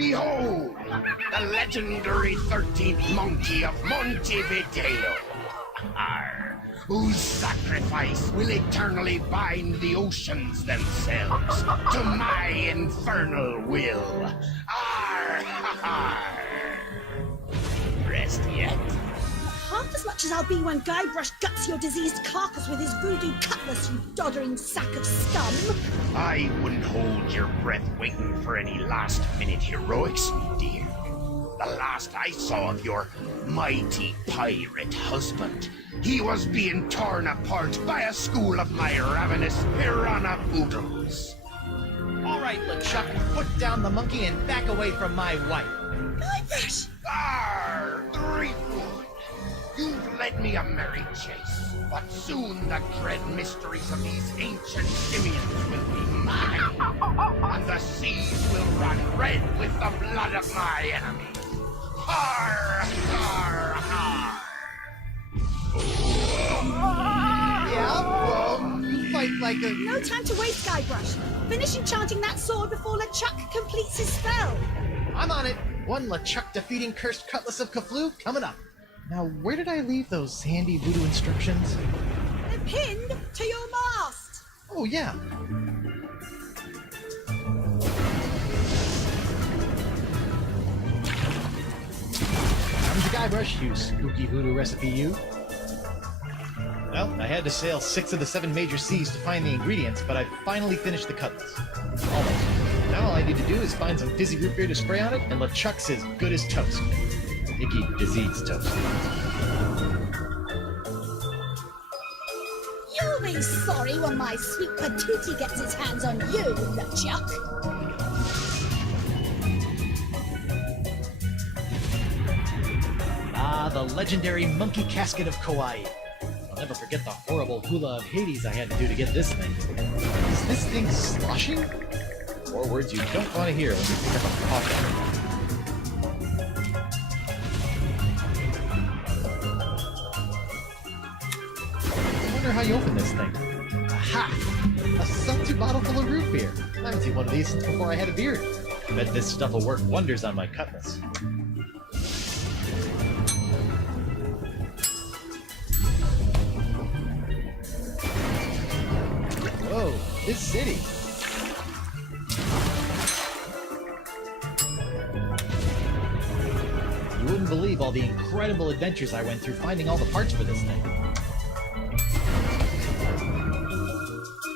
Behold, the legendary 13th monkey of Montevideo, whose sacrifice will eternally bind the oceans themselves to my infernal will. Rest yet? Half as much as I'll be when Guybrush guts your diseased carcass with his voodoo cutlass, you doddering sack of scum. I wouldn't hold your breath waiting for any last-minute heroics, me dear. The last I saw of your mighty pirate husband, he was being torn apart by a school of my ravenous piranha poodles. All right, LeChuck, put down the monkey and back away from my wife. Guybrush! Threepwood! You've led me a merry chase, but soon the dread mysteries of these ancient simians will be mine, and the seas will run red with the blood of my enemies. Har, har, har! Yeah, well, you fight like a... No time to waste, Guybrush. Finish enchanting that sword before LeChuck completes his spell. I'm on it. One LeChuck defeating cursed cutlass of Kaflu coming up. Now, where did I leave those handy voodoo instructions? They're pinned to your mast. Oh, yeah. Come to Guybrush, you spooky voodoo recipe, you. Well, I had to sail 6 of the 7 major seas to find the ingredients, but I finally finished the cutlass. Almost. Now all I need to do is find some fizzy root beer to spray on it, and LeChuck's as good as toast. Icky disease toast. You'll be sorry when my sweet patootie gets its hands on you, LeChuck. Ah, the legendary monkey casket of Kauai. I'll never forget the horrible hula of Hades I had to do to get this thing. Is this thing slushing? 4 words you don't want to hear when you pick up a coffin. I wonder how you open this thing. Aha! A seltzer bottle full of root beer. I haven't seen one of these since before I had a beard. I bet this stuff will work wonders on my cutlass. Whoa, this city. You wouldn't believe all the incredible adventures I went through finding all the parts for this thing.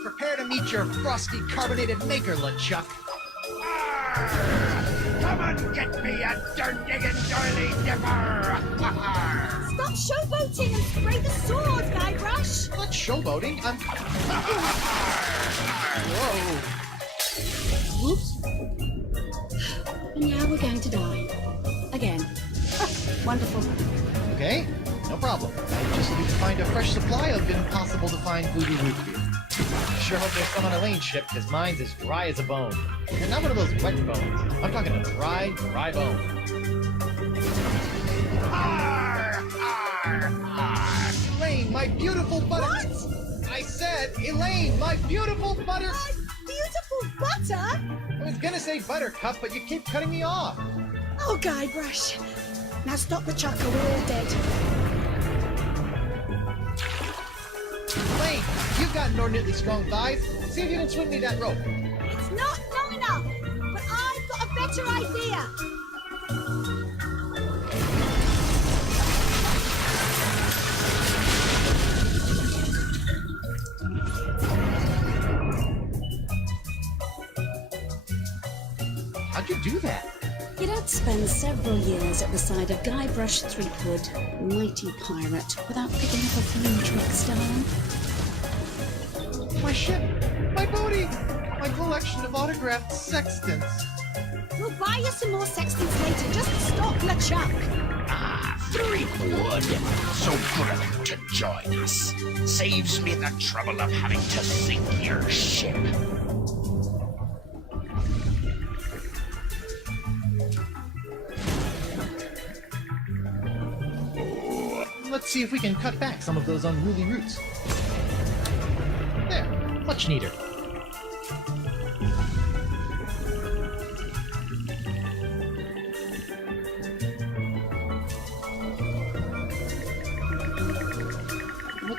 Prepare to meet your frosty carbonated maker, LeChuck. Come and get me a dirt-digging doily dipper! Stop showboating and spray the sword, Guybrush. I'm not showboating, I'm... Whoa. Whoops. And now we're going to die. Again. Wonderful. Okay, no problem. I just need to find a fresh supply of impossible to find voodoo root beer. Sure hope there's some on Elaine's ship, because mine's as dry as a bone. And not one of those wet bones. I'm talking a dry, dry bone. Elaine, my beautiful butter... What? I said, Elaine, my beautiful butter... My beautiful butter? I was gonna say buttercup, but you keep cutting me off. Oh, Guybrush. Now stop the chucker, we're all dead. Elaine, you've got inordinately strong thighs. See if you can swing me that rope. It's not long enough, but I've got a better idea. How'd you do that? You don't spend several years at the side of Guybrush Threepwood, mighty pirate, without picking up a few tricks, darling. My ship! My booty! My collection of autographed sextants! We'll buy you some more sextants later. Just stop, LeChuck. Threepwood. So good of you to join us. Saves me the trouble of having to sink your ship. Let's see if we can cut back some of those unruly roots. There, much neater.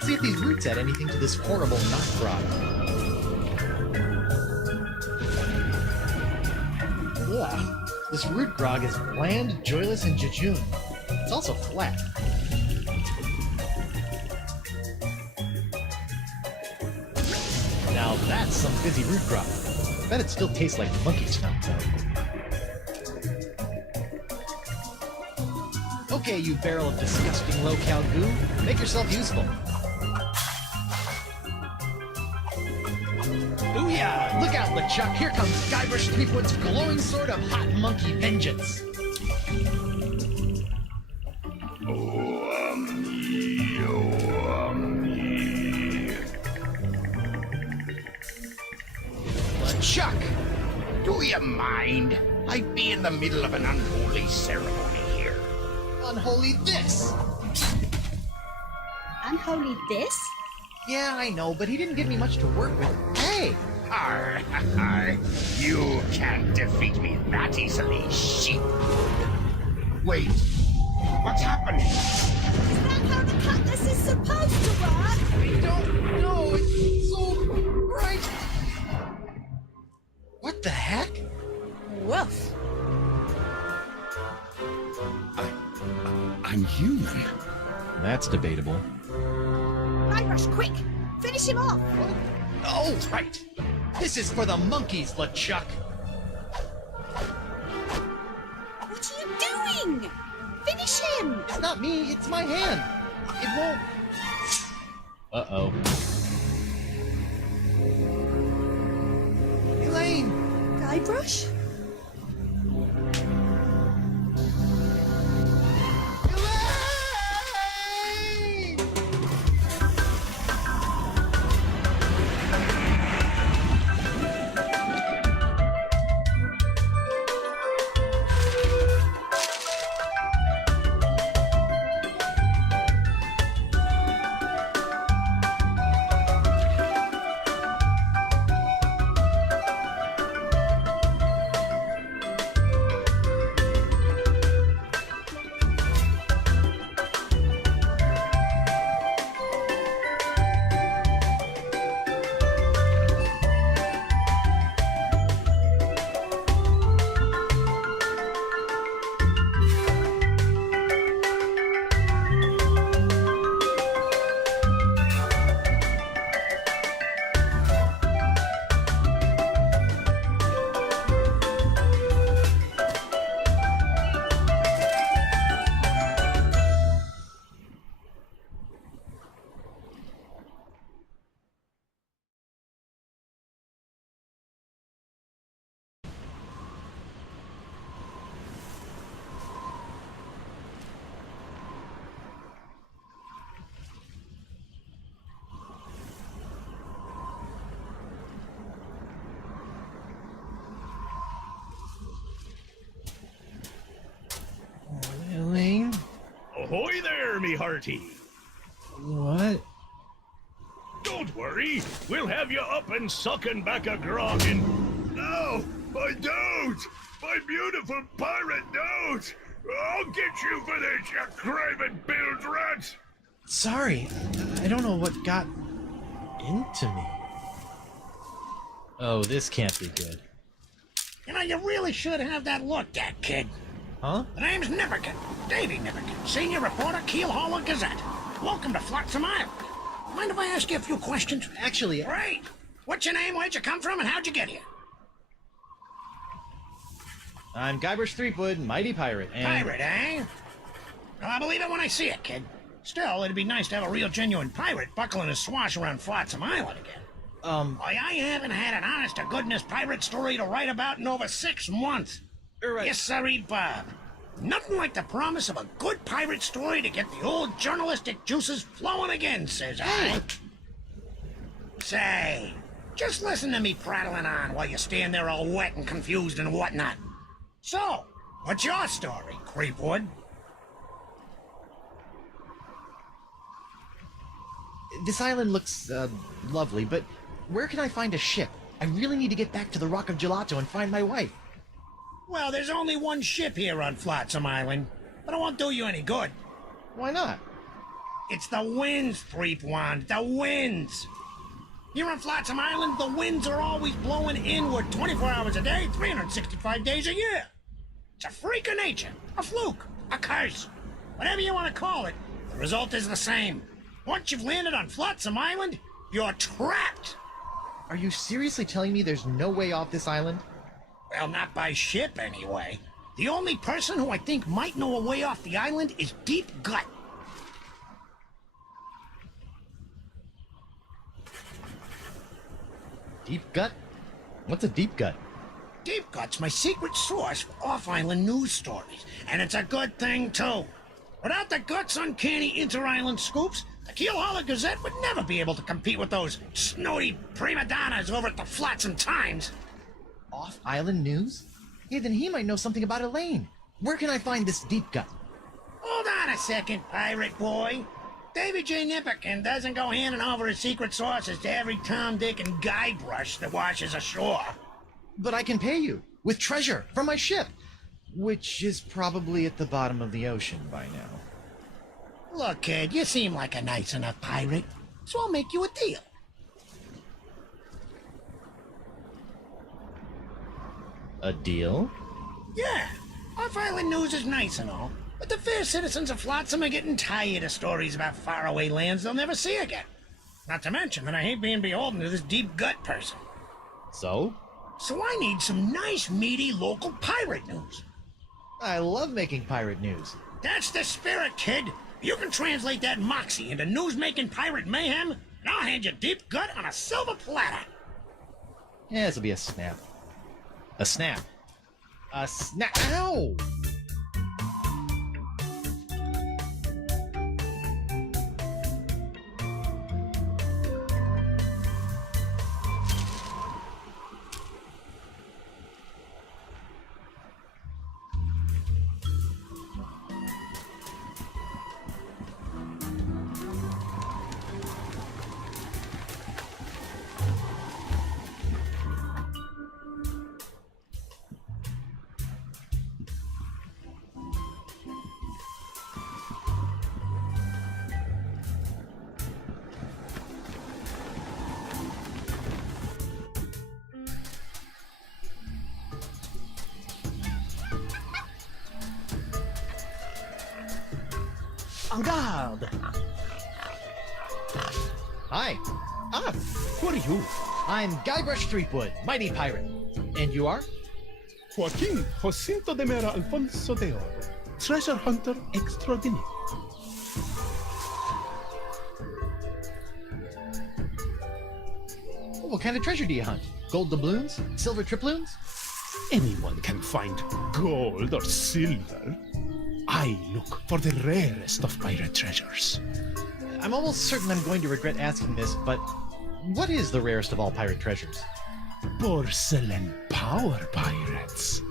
Let's see if these roots add anything to this horrible knot grog. Ugh. This root grog is bland, joyless, and jejune. It's also flat. Now that's some fizzy root grog. I bet it still tastes like monkey snout, though. Okay, you barrel of disgusting low-cal goo, make yourself useful. Booyah! Look out, LeChuck! Here comes Guybrush Threepwood's glowing sword of hot monkey vengeance! LeChuck! Do you mind? I'd be in the middle of an unholy ceremony here. Unholy this! Unholy this? Yeah, I know, but he didn't give me much to work with. Hey! Arr, you can't defeat me that easily, sheep. Wait, what's happening? Is that how the cutlass is supposed to work? I don't know, it's so bright. What the heck? Woof. I'm human. That's debatable. Guybrush, quick! Finish him off! Oh, right! This is for the monkeys, LeChuck! What are you doing? Finish him! It's not me, it's my hand! It won't... Uh-oh. Elaine! Guybrush? Elaine? Ahoy there, me hearty! What? Don't worry, we'll have you up and sucking back a grog in... No, I don't! My beautiful pirate don't! I'll get you for this, you craven bilge rat! Sorry, I don't know what got into me. Oh, this can't be good. You know, you really should have that looked at, kid. Huh? The name's Nipperkin. Davy Nipperkin, senior reporter, Keel Hauler Gazette. Welcome to Flotsam Island. Mind if I ask you a few questions? Actually, Great. What's your name, where'd you come from, and how'd you get here? I'm Guybrush Threepwood, mighty pirate, and... Pirate, eh? Well, I believe it when I see it, kid. Still, it'd be nice to have a real genuine pirate buckling his swash around Flotsam Island again. Why, I haven't had an honest-to-goodness pirate story to write about in over 6 months. Right. Yes, sirree, Bob. Nothing like the promise of a good pirate story to get the old journalistic juices flowing again, says I. Say, just listen to me prattling on while you stand there all wet and confused and whatnot. So, what's your story, Creepwood? This island looks, lovely, but where can I find a ship? I really need to get back to the Rock of Gelato and find my wife. Well, there's only one ship here on Flotsam Island, but it won't do you any good. Why not? It's the winds, Threep Wand. The winds. Here on Flotsam Island, the winds are always blowing inward 24 hours a day, 365 days a year. It's a freak of nature, a fluke, a curse. Whatever you want to call it, the result is the same. Once you've landed on Flotsam Island, you're trapped. Are you seriously telling me there's no way off this island? Well, not by ship, anyway. The only person who I think might know a way off the island is Deep Gut. Deep gut? What's a deep gut? Deep Gut's my secret source for off-island news stories, and it's a good thing, too. Without the Gut's uncanny inter-island scoops, the Keelhaulher Gazette would never be able to compete with those snooty prima donnas over at the Flotsam Times. Off-island news? Hey, then he might know something about Elaine. Where can I find this deep gut? Hold on a second, pirate boy. David J. Nipperkin doesn't go handing over his secret sources to every Tom, Dick, and Guybrush that washes ashore. But I can pay you with treasure from my ship, which is probably at the bottom of the ocean by now. Look, kid, you seem like a nice enough pirate, so I'll make you a deal. A deal? Yeah, off-island news is nice and all, but the fair citizens of Flotsam are getting tired of stories about faraway lands they'll never see again. Not to mention that I hate being beholden to this Deep Gut person. So? So I need some nice, meaty local pirate news. I love making pirate news. That's the spirit, kid. You can translate that moxie into news-making pirate mayhem, and I'll hand you Deep Gut on a silver platter. Yeah, this'll be a snap. A snap. A snap. Ow! En garde! Hi. Ah, Who are you? I'm Guybrush Threepwood, mighty pirate. And you are? Joaquin Jacinto de Mera Alfonso de Oro, treasure hunter extraordinaire. What kind of treasure do you hunt? Gold doubloons? Silver triploons? Anyone can find gold or silver. I look for the rarest of pirate treasures. I'm almost certain I'm going to regret asking this, but what is the rarest of all pirate treasures? Porcelain power pirates.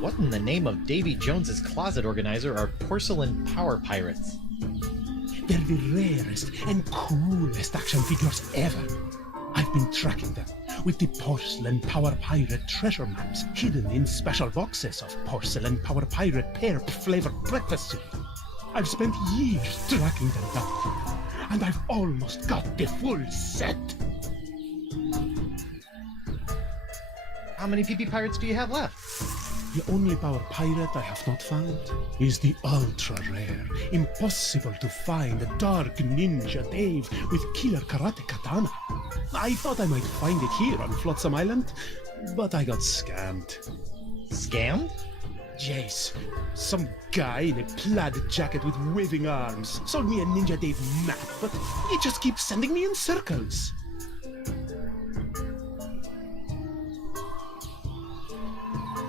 What in the name of Davy Jones's closet organizer are porcelain power pirates? They're the rarest and coolest action figures ever. I've been tracking them with the Porcelain Power Pirate treasure maps hidden in special boxes of Porcelain Power Pirate pear-flavored breakfast cereal. I've spent years tracking them down, and I've almost got the full set. How many PP pirates do you have left? The only power pirate I have not found is the ultra-rare, impossible to find Dark Ninja Dave with killer karate katana. I thought I might find it here on Flotsam Island, but I got scammed. Scammed? Yes, some guy in a plaid jacket with waving arms sold me a Ninja Dave map, but he just keeps sending me in circles.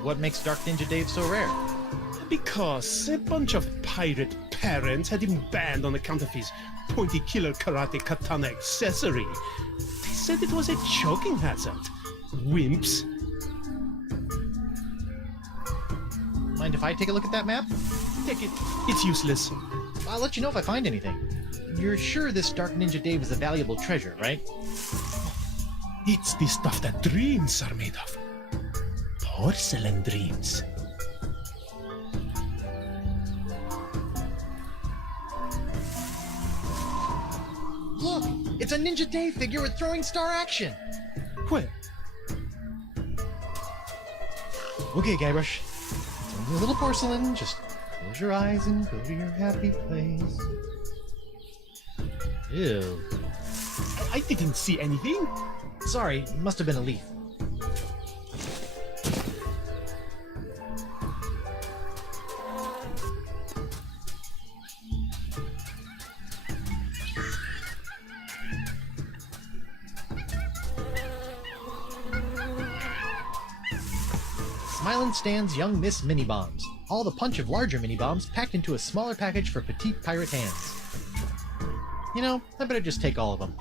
What makes Dark Ninja Dave so rare? Because a bunch of pirate parents had him banned on account of his pointy killer karate katana accessory. They said it was a choking hazard. Wimps. Mind if I take a look at that map? Take it. It's useless. I'll let you know if I find anything. You're sure this Dark Ninja Dave is a valuable treasure, right? It's the stuff that dreams are made of. Porcelain dreams. It's a Ninja Day figure with throwing star action! Where? Okay, Guybrush. It's only a little porcelain. Just close your eyes and go to your happy place. Ew. I didn't see anything. Sorry, it must have been a leaf. Smilin' stands Young Miss Mini Bombs. All the punch of larger mini bombs packed into a smaller package for petite pirate hands. You know, I better just take all of them.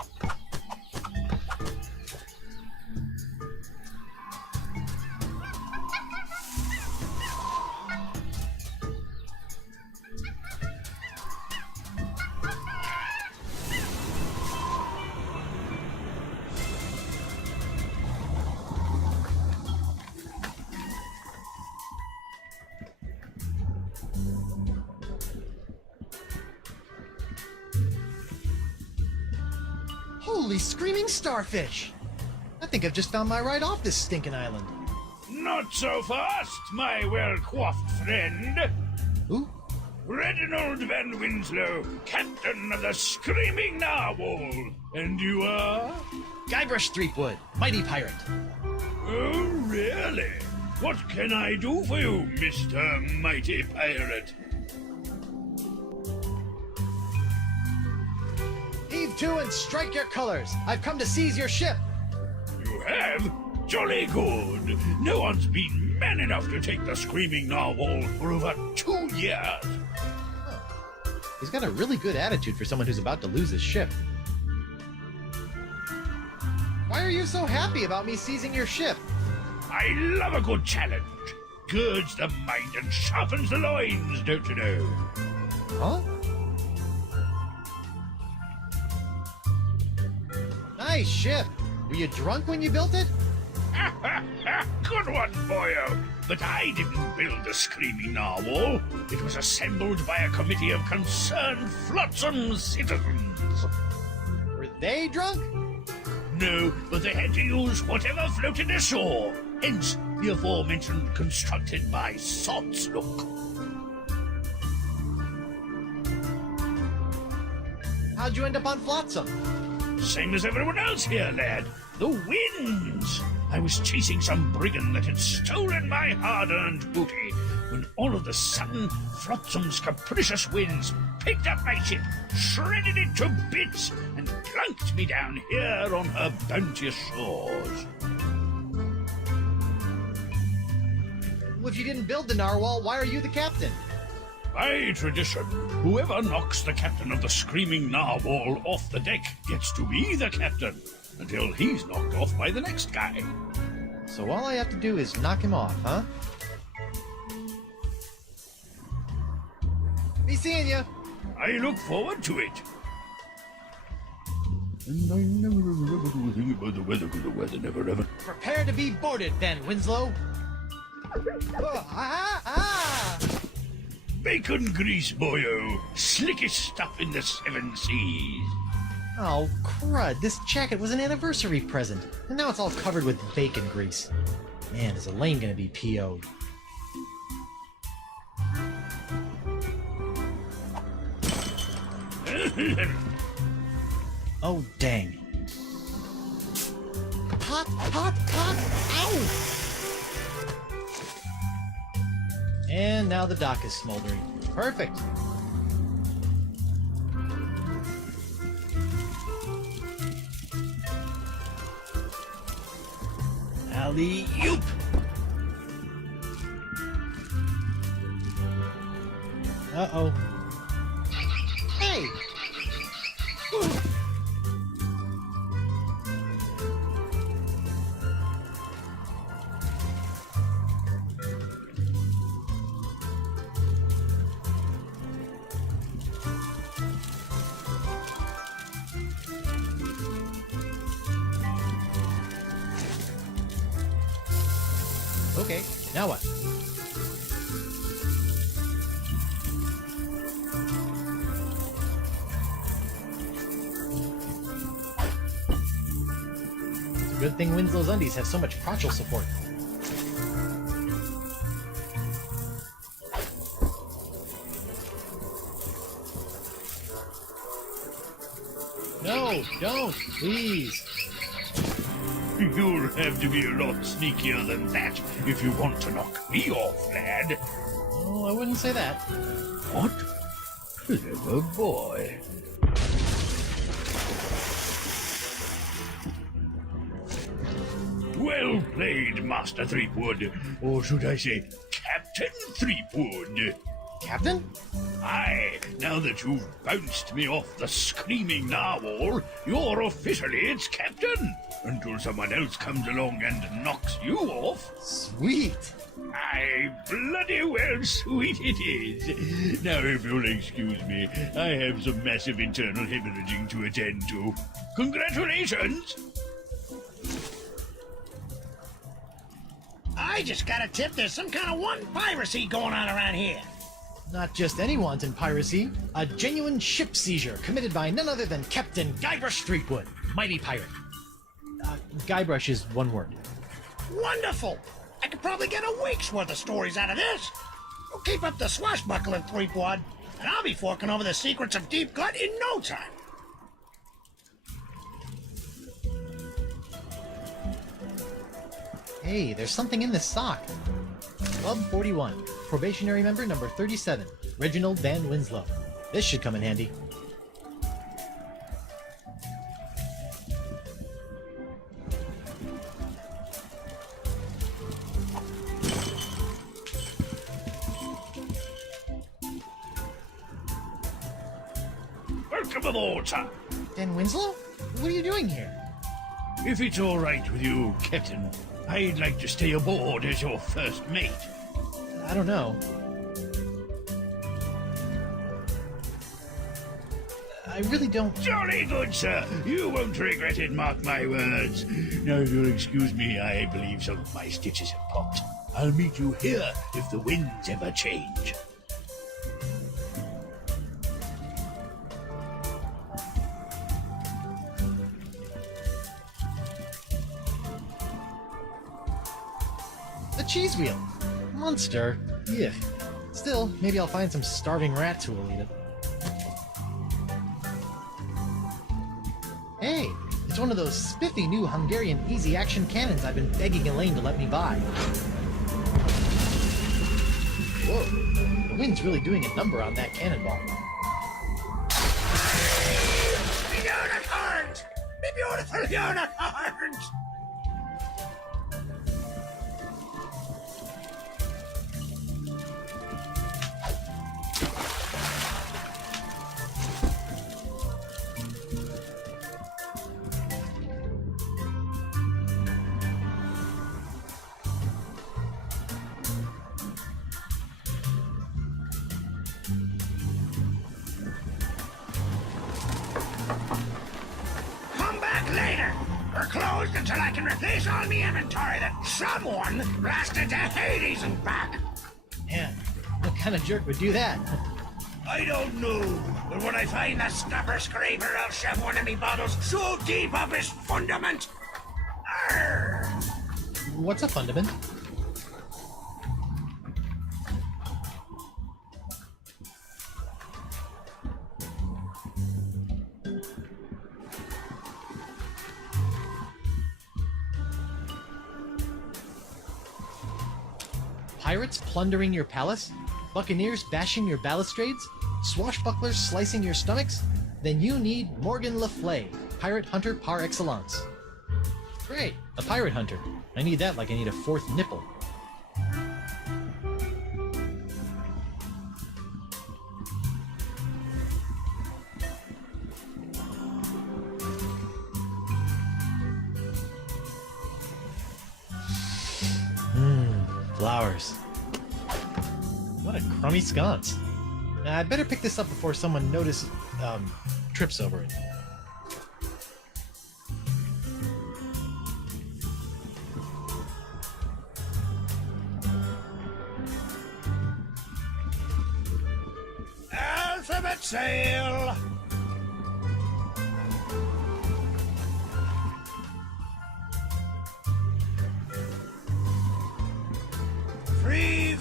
Holy screaming starfish! I think I've just found my ride off this stinking island. Not so fast, my well-coiffed friend. Ooh, Reginald Van Winslow, captain of the Screaming Narwhal. And you are? Guybrush Threepwood, mighty pirate. Oh, really? What can I do for you, Mr. Mighty Pirate? Heave to and strike your colors. I've come to seize your ship. You have? Jolly good. No one's been man enough to take the Screaming Narwhal for over 2 years. He's got a really good attitude for someone who's about to lose his ship. Why are you so happy about me seizing your ship? I love a good challenge. Girds the mind and sharpens the loins, don't you know? Huh? Nice ship. Were you drunk when you built it? Good one, boyo. But I didn't build the Screaming Narwhal. It was assembled by a committee of concerned flotsam citizens. Were they drunk? No, but they had to use whatever floated ashore. Hence, the aforementioned constructed by Sots look. How'd you end up on Flotsam? Same as everyone else here, lad. The winds! I was chasing some brigand that had stolen my hard-earned booty, when all of a sudden, Flotsam's capricious winds picked up my ship, shredded it to bits, and plunked me down here on her bounteous shores. Well, if you didn't build the Narwhal, why are you the captain? By tradition, whoever knocks the captain of the Screaming Narwhal off the deck gets to be the captain, until he's knocked off by the next guy. So all I have to do is knock him off, huh? Be seeing ya! I look forward to it. And I never ever do a thing about the weather, because the weather never ever... Prepare to be boarded, Van Winslow! Bacon grease, boyo. Slickest stuff in the 7 seas. Oh, crud. This jacket was an anniversary present, and now it's all covered with bacon grease. Man, is Elaine gonna be PO'd. Oh, dang. Hot, hot, hot! Ow! And now the dock is smoldering. Perfect. Alley-oop! Uh-oh. Hey! Okay, now what? Good thing Winslow's undies have so much crotchal support. No, don't, please. You'll have to be a lot sneakier than that if you want to knock me off, lad. Oh, I wouldn't say that. What? Clever boy. Well played, Master Threepwood. Or should I say, Captain Threepwood. Captain? Aye, now that you've bounced me off the screaming narwhal, you're officially its captain. Until someone else comes along and knocks you off. Sweet. Aye, bloody well sweet it is. Now, if you'll excuse me, I have some massive internal hemorrhaging to attend to. Congratulations! I just got a tip there's some kind of one piracy going on around here. Not just any wanton piracy, a genuine ship seizure committed by none other than Captain Guybrush Threepwood, mighty pirate. Guybrush is one word. Wonderful! I could probably get a week's worth of stories out of this. Well, keep up the swashbuckling, Threepwood, and I'll be forking over the secrets of Deep Gut in no time. Hey, there's something in this sock. Club 41, probationary member number 37, Reginald Van Winslow. This should come in handy. Welcome aboard, sir. Van Winslow? What are you doing here? If it's all right with you, Captain, I'd like to stay aboard as your first mate. I don't know. I really don't... Jolly good, sir. You won't regret it, mark my words. Now, if you'll excuse me, I believe some of my stitches have popped. I'll meet you here if the winds ever change. A cheese wheel! Monster! Yeah. Still, maybe I'll find some starving rats who will eat it. Hey! It's one of those spiffy new Hungarian easy-action cannons I've been begging Elaine to let me buy. Whoa! The wind's really doing a number on that cannonball. Unicorns! Me beautiful unicorns! Later. We're closed until I can replace all my inventory that someone blasted to Hades and back. Man, what kind of jerk would do that? I don't know, but when I find that snapper scraper, I'll shove one of me bottles so deep up his fundament. Arr! What's a fundament? Pirates plundering your palace? Buccaneers bashing your balustrades? Swashbucklers slicing your stomachs? Then you need Morgan Le Fay, pirate hunter par excellence. Great, a pirate hunter. I need that like I need a fourth nipple. Flowers. What a crummy sconce. I'd better pick this up before someone trips over it. Alphabet sail!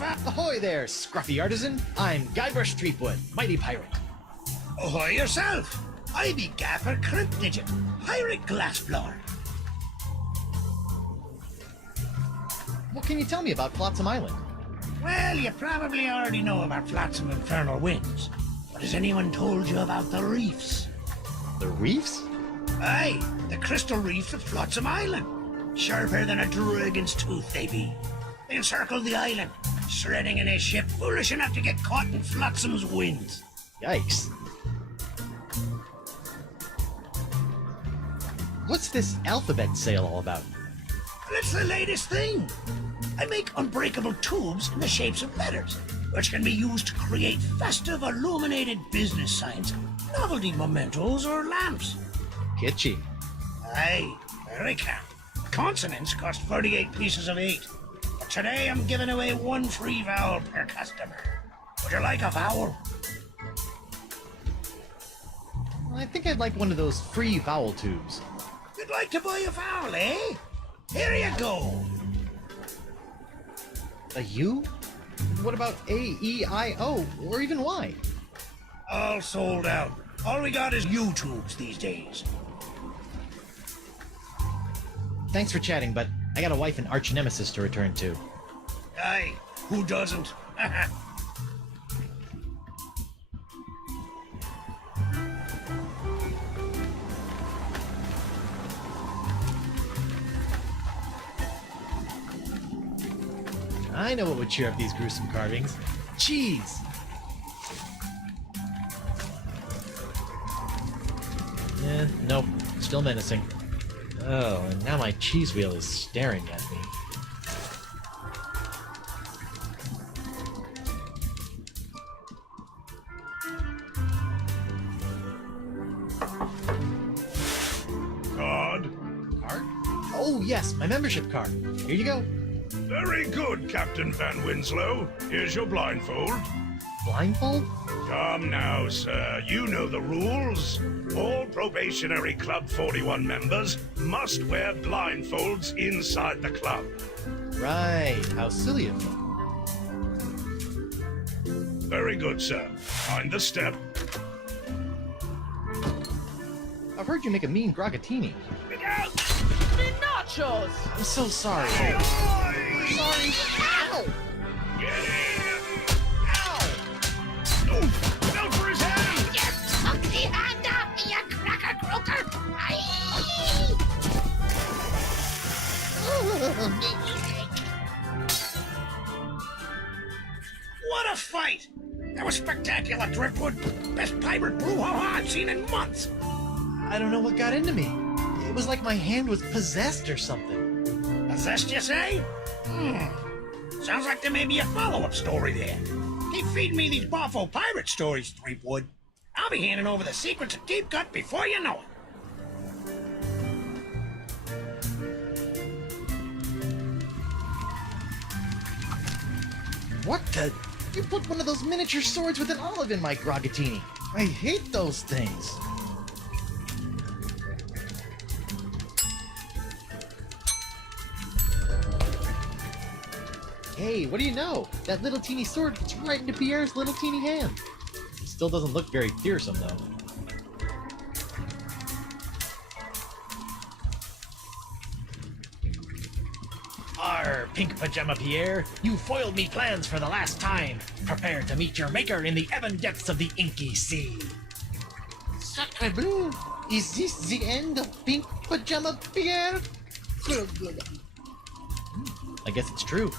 Ahoy there, scruffy artisan. I'm Guybrush Threepwood, mighty pirate. Ahoy yourself. I be Gaffer Crimpdigit, pirate glassblower. What can you tell me about Flotsam Island? Well, you probably already know about Flotsam Infernal Winds. But has anyone told you about the reefs? The reefs? Aye, the crystal reefs of Flotsam Island. Sharper than a dragon's tooth they be. They encircle the island, shredding in a ship foolish enough to get caught in Flotsam's winds. Yikes. What's this alphabet sale all about? Well, it's the latest thing. I make unbreakable tubes in the shapes of letters, which can be used to create festive illuminated business signs, novelty mementos, or lamps. Kitschy. Aye, very camp. Consonants cost 48 pieces of 8. But today I'm giving away 1 free vowel per customer. Would you like a vowel? I think I'd like one of those free vowel tubes. You'd like to buy a vowel, eh? Here you go. A U? What about A, E, I, O, or even Y? All sold out. All we got is U-tubes these days. Thanks for chatting, but I got a wife and arch nemesis to return to. Aye, who doesn't? I know what would cheer up these gruesome carvings. Cheese! Nope. Still menacing. Oh, and now my cheese wheel is staring at me. Card? Card? Oh, yes, my membership card. Here you go. Very good, Captain Van Winslow. Here's your blindfold. Blindfold? Come now, sir. You know the rules. All Probationary Club 41 members must wear blindfolds inside the club. Right, how silly of me. Very good, sir. Mind the step. I've heard you make a mean gragatini. Look out! The nachos! I'm so sorry. Oi! Sorry. Ow! Get him! Ow! Oh, out for his hand! You took the hand off me, you cracker croaker! What a fight! That was spectacular, Driftwood. Best pirate brouhaha I've seen in months. I don't know what got into me. It was like my hand was possessed or something. Possessed, you say? Sounds like there may be a follow-up story there. Keep feeding me these Boffo pirate stories, Threepwood. I'll be handing over the secrets of Deep Cut before you know it. What the? You put one of those miniature swords with an olive in my gragatini. I hate those things. Hey, what do you know? That little teeny sword fits right into Pierre's little teeny hand. It still doesn't look very fearsome, though. Arr, Pink Pajama Pierre, you foiled me plans for the last time. Prepare to meet your maker in the ebon depths of the inky sea. Sacre bleu! Is this the end of Pink Pajama Pierre? I guess it's true.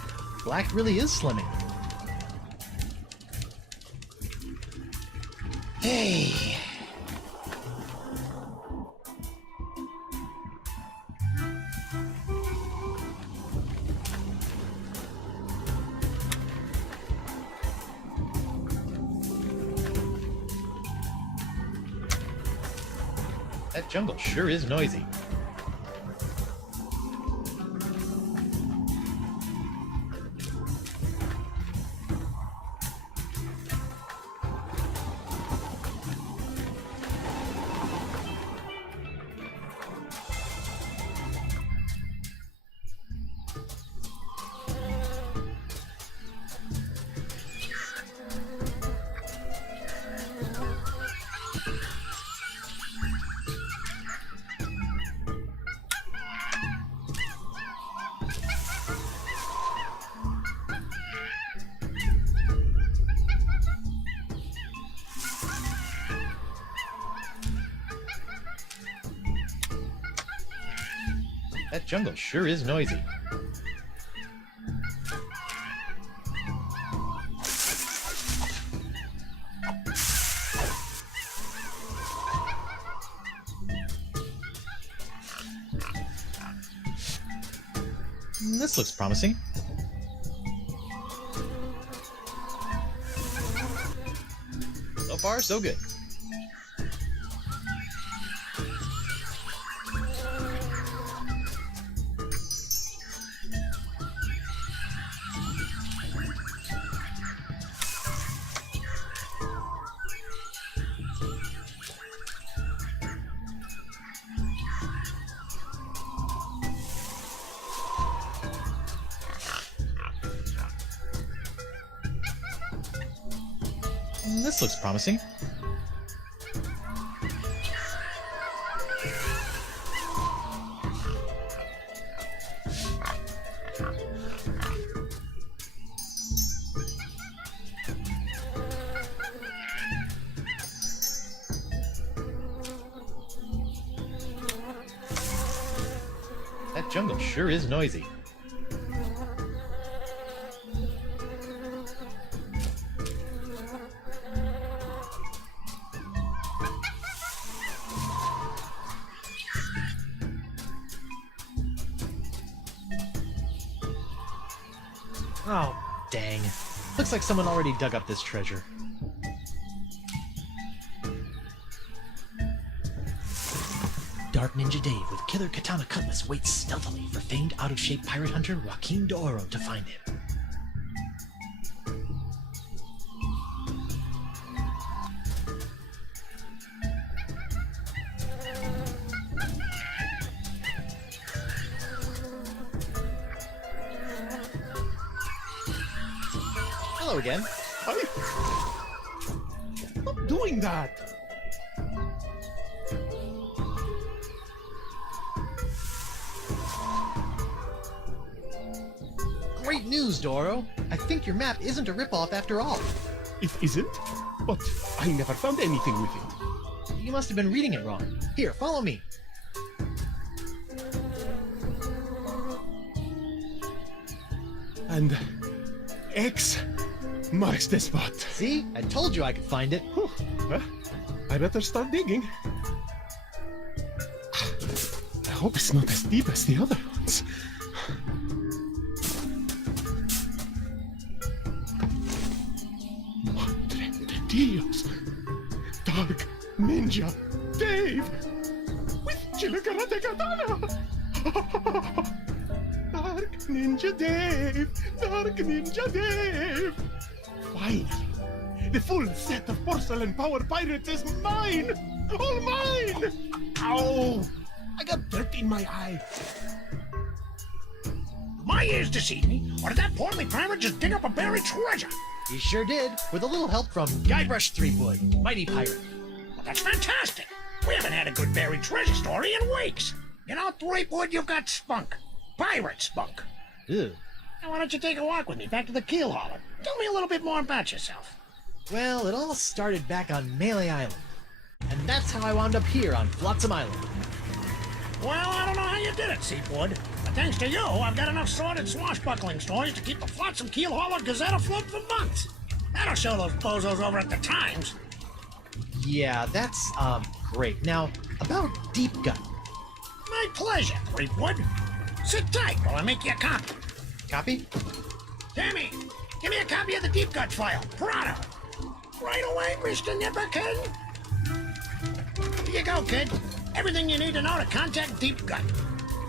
Black really is slimming. Hey! That jungle sure is noisy. jungle sure is noisy. This looks promising. So far, so good. This looks promising. That jungle sure is noisy. Oh, dang. Looks like someone already dug up this treasure. Dark Ninja Dave with Killer Katana Cutlass waits stealthily for famed out-of-shape pirate hunter Joaquin de Oro to find him. Hello again. Stop doing that! Great news, Doro! I think your map isn't a ripoff after all. It isn't? But I never found anything with it. You must have been reading it wrong. Here, follow me. And X marks the spot. See? I told you I could find it. Whew. Well, I better start digging. I hope it's not as deep as the other ones. Madre de Dios! Dark Ninja Dave! With Killer Karate Katana! Dark Ninja Dave! Dark Ninja Dave! Finally! The full set of porcelain power pirates is mine! All mine! Ow! I got dirt in my eye. My ears deceive me, or did that portly pirate just dig up a buried treasure? He sure did, with a little help from Guybrush Threepwood, mighty pirate. Well, that's fantastic. We haven't had a good buried treasure story in weeks. You know, Threepwood, you've got spunk. Pirate spunk. Ew. Now, why don't you take a walk with me back to the keel hauler? Tell me a little bit more about yourself. Well, it all started back on Melee Island. And that's how I wound up here on Flotsam Island. Well, I don't know how you did it, Seafood. But thanks to you, I've got enough sordid swashbuckling stories to keep the Flotsam Keel Hauler Gazette afloat for months. That'll show those bozos over at the Times. Yeah, that's, great. Now, about Deep Gut. My pleasure, Threepwood. Sit tight while I make you a copy. Copy? Tammy, give me a copy of the Deep Gut file. Pronto. Right away, Mr. Nipperkin. Here you go, kid. Everything you need to know to contact Deep Gut.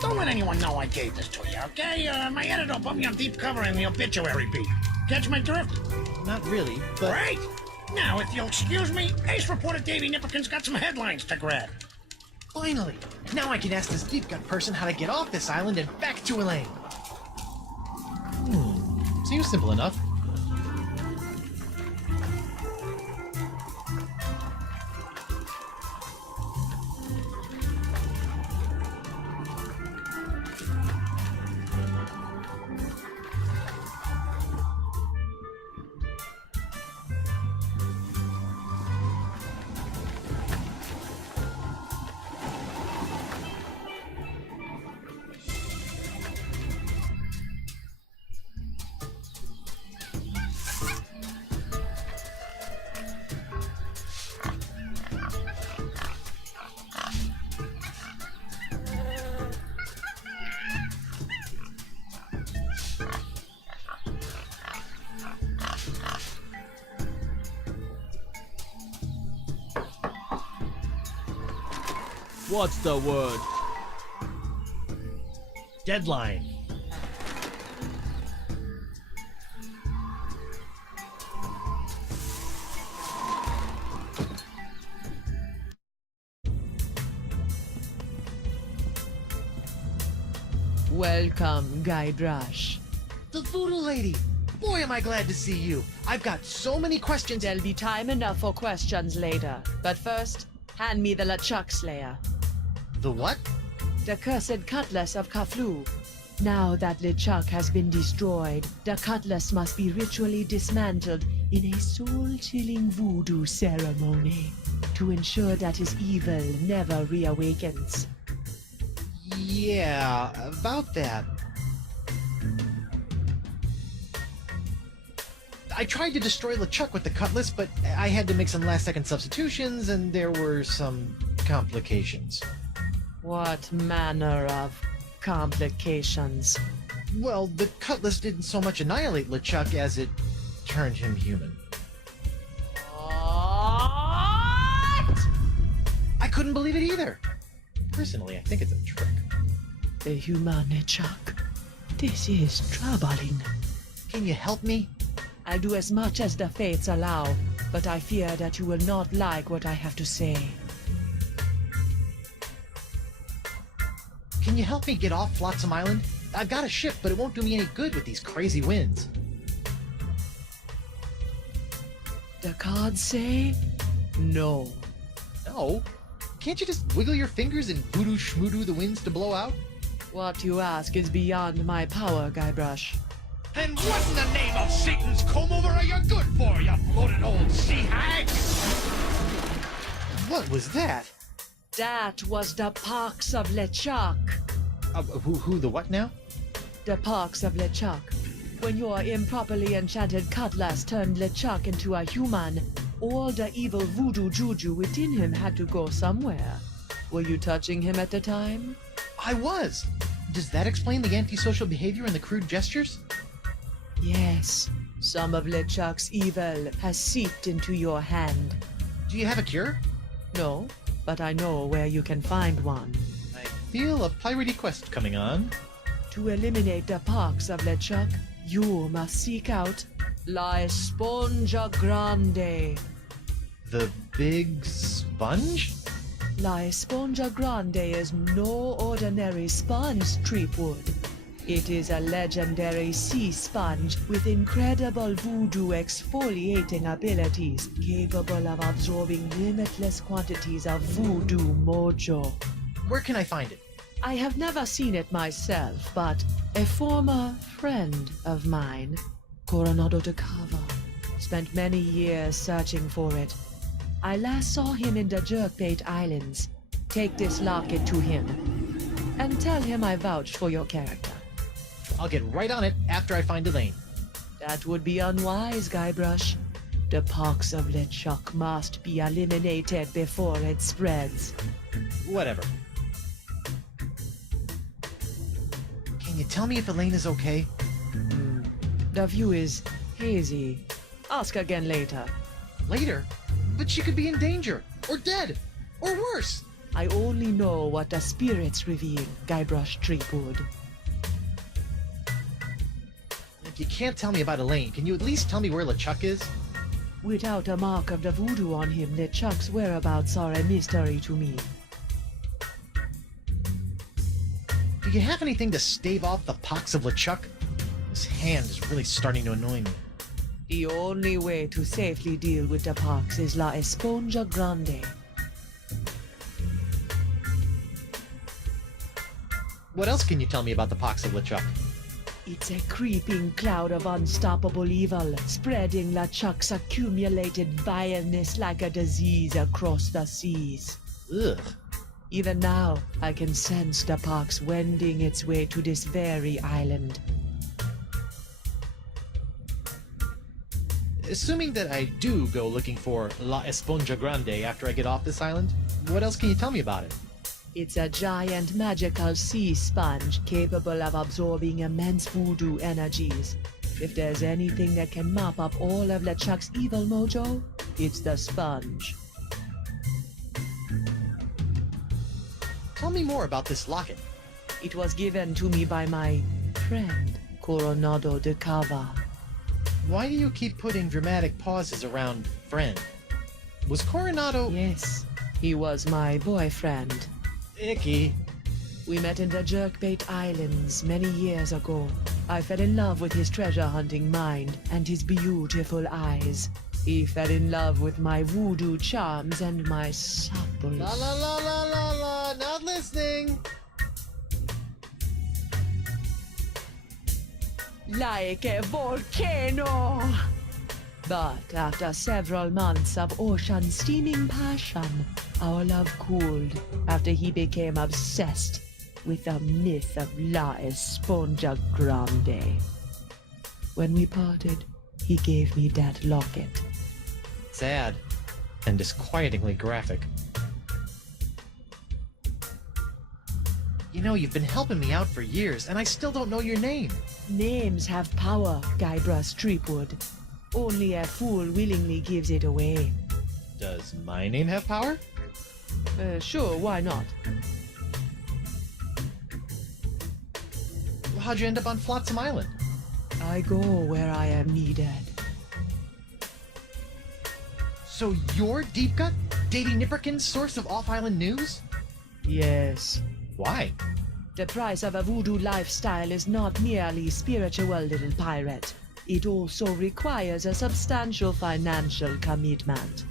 Don't let anyone know I gave this to you, okay? My editor put me on deep cover in the obituary beat. Catch my drift? Not really, but... Great! Now, if you'll excuse me, Ace reporter Davey Nipperkin's got some headlines to grab. Finally! Now I can ask this Deep Gut person how to get off this island and back to Elaine. Seems simple enough. What's the word? Deadline. Welcome, Guybrush. The voodoo lady! Boy, am I glad to see you. I've got so many questions. There'll be time enough for questions later. But first, hand me the LeChuck Slayer. The what? The cursed cutlass of Kaflu. Now that LeChuck has been destroyed, the cutlass must be ritually dismantled in a soul-chilling voodoo ceremony to ensure that his evil never reawakens. Yeah, about that. I tried to destroy LeChuck with the cutlass, but I had to make some last-second substitutions, and there were some complications. What manner of complications? Well, the cutlass didn't so much annihilate LeChuck as it turned him human. What? I couldn't believe it either. Personally, I think it's a trick. The human LeChuck. This is troubling. Can you help me? I'll do as much as the fates allow, but I fear that you will not like what I have to say. Can you help me get off Flotsam Island? I've got a ship, but it won't do me any good with these crazy winds. The cards say no. No? Can't you just wiggle your fingers and voodoo schmoodoo the winds to blow out? What you ask is beyond my power, Guybrush. And what in the name of Satan's comb-over are you good for, you bloated old sea hag? What was that? That was the pox of LeChuck. Who, the what now? The pox of LeChuck. When your improperly enchanted cutlass turned LeChuck into a human, all the evil voodoo juju within him had to go somewhere. Were you touching him at the time? I was! Does that explain the antisocial behavior and the crude gestures? Yes. Some of LeChuck's evil has seeped into your hand. Do you have a cure? No, but I know where you can find one. I feel a piratey quest coming on. To eliminate the pox of LeChuck, you must seek out La Esponja Grande. The big sponge? La Esponja Grande is no ordinary sponge, Treepwood. It is a legendary sea sponge with incredible voodoo exfoliating abilities, capable of absorbing limitless quantities of voodoo mojo. Where can I find it? I have never seen it myself, but a former friend of mine, Coronado de Cava, spent many years searching for it. I last saw him in the Jerkbait Islands. Take this locket to him, and tell him I vouched for your character. I'll get right on it after I find Elaine. That would be unwise, Guybrush. The pox of LeChuck must be eliminated before it spreads. Whatever. Can you tell me if Elaine is okay? The view is hazy. Ask again later. Later? But she could be in danger, or dead, or worse. I only know what the spirits reveal, Guybrush Treepwood. If you can't tell me about Elaine, can you at least tell me where LeChuck is? Without a mark of the voodoo on him, LeChuck's whereabouts are a mystery to me. Do you have anything to stave off the pox of LeChuck? This hand is really starting to annoy me. The only way to safely deal with the pox is La Esponja Grande. What else can you tell me about the pox of LeChuck? It's a creeping cloud of unstoppable evil, spreading LeChuck's accumulated vileness like a disease across the seas. Ugh. Even now, I can sense the pox wending its way to this very island. Assuming that I do go looking for La Esponja Grande after I get off this island, what else can you tell me about it? It's a giant magical sea sponge capable of absorbing immense voodoo energies. If there's anything that can mop up all of LeChuck's evil mojo, it's the sponge. Tell me more about this locket. It was given to me by my friend, Coronado de Cava. Why do you keep putting dramatic pauses around friend? Was Coronado... Yes, he was my boyfriend. Icky. We met in the Jerkbait Islands many years ago. I fell in love with his treasure-hunting mind and his beautiful eyes. He fell in love with my voodoo charms and my supple... La la la la la la, not listening! Like a volcano! But after several months of ocean-steaming passion, our love cooled after he became obsessed with the myth of La Esponja Grande. When we parted, he gave me that locket. Sad. And disquietingly graphic. You know, you've been helping me out for years, and I still don't know your name. Names have power, Guybrush Threepwood. Only a fool willingly gives it away. Does my name have power? Sure, why not? How'd you end up on Flotsam Island? I go where I am needed. So you're Deep Gut? Davy Nipperkin's source of off-island news? Yes. Why? The price of a voodoo lifestyle is not merely spiritual, little pirate. It also requires a substantial financial commitment.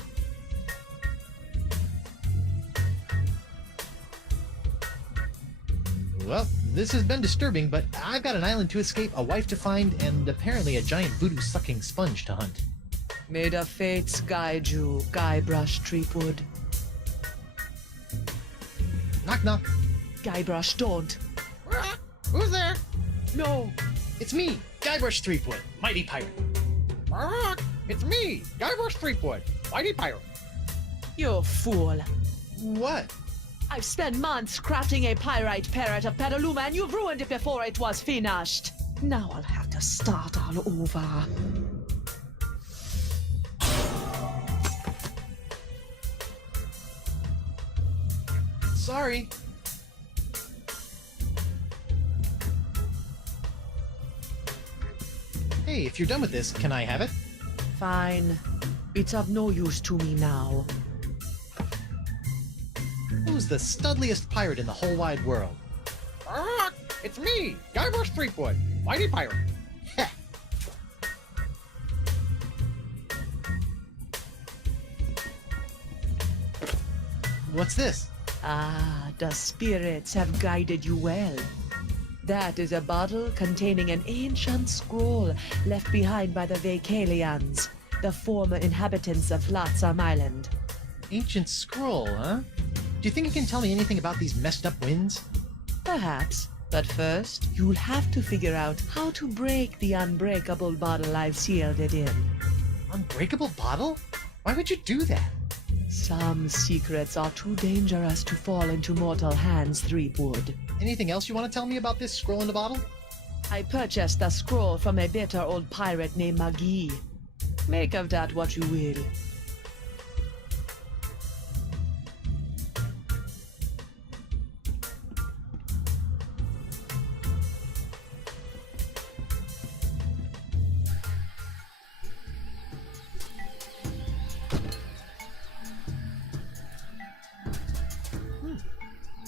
Well, this has been disturbing, but I've got an island to escape, a wife to find, and apparently a giant voodoo-sucking sponge to hunt. May the fates guide you, Guybrush Threepwood. Knock knock. Guybrush, don't. Who's there? No. It's me, Guybrush Threepwood, mighty pirate. It's me, Guybrush Threepwood, mighty pirate. You fool. What? I've spent months crafting a pyrite parrot of Petaluma, and you've ruined it before it was finished. Now I'll have to start all over. Sorry. Hey, if you're done with this, can I have it? Fine. It's of no use to me now. Who's the studliest pirate in the whole wide world? It's me, Guybrush Threepwood, mighty pirate. Heh. What's this? Ah, the spirits have guided you well. That is a bottle containing an ancient scroll left behind by the Vacalians, the former inhabitants of Flotsam Island. Ancient scroll, huh? Do you think you can tell me anything about these messed up winds? Perhaps, but first, you'll have to figure out how to break the unbreakable bottle I've sealed it in. Unbreakable bottle? Why would you do that? Some secrets are too dangerous to fall into mortal hands, Threepwood. Anything else you want to tell me about this scroll in the bottle? I purchased the scroll from a bitter old pirate named McGee. Make of that what you will.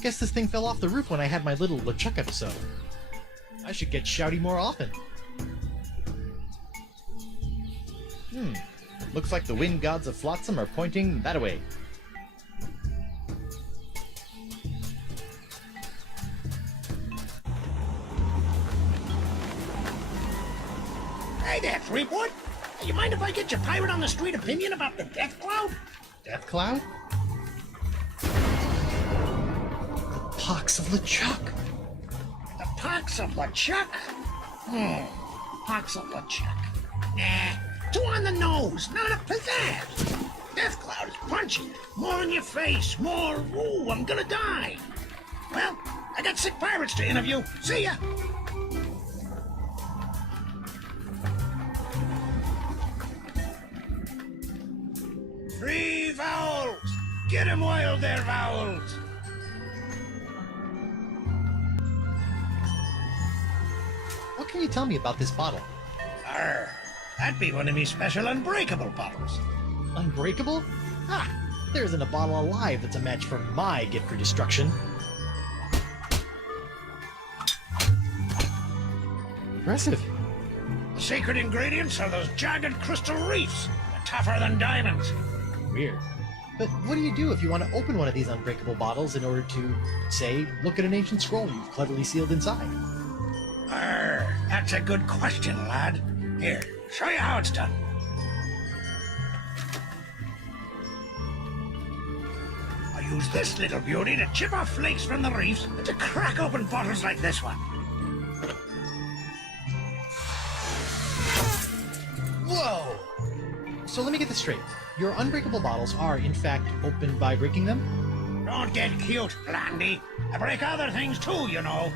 Guess this thing fell off the roof when I had my little LeChuck episode. I should get shouty more often. Looks like the wind gods of Flotsam are pointing that way. Hey there, Threepwood. You mind if I get your pirate on the street opinion about the death cloud? Death Cloud? Pox of LeChuck! The pox of LeChuck? Pox of LeChuck. Nah, too on the nose, not enough pizzazz. Death cloud is punchy. More in your face, more, ooh, I'm gonna die. Well, I got sick pirates to interview. See ya. Three vowels. Get him wild there, vowels. can you tell me about this bottle? Arr, that'd be one of me special unbreakable bottles. Unbreakable? Ha! There isn't a bottle alive that's a match for my gift for destruction. Impressive. The secret ingredients are those jagged crystal reefs. They're tougher than diamonds. Weird. But what do you do if you want to open one of these unbreakable bottles in order to, say, look at an ancient scroll you've cleverly sealed inside? Arr, that's a good question, lad. Here, show you how it's done. I use this little beauty to chip off flakes from the reefs and to crack open bottles like this one. Whoa! So let me get this straight. Your unbreakable bottles are, in fact, opened by breaking them? Don't get cute, Blandy. I break other things too, you know.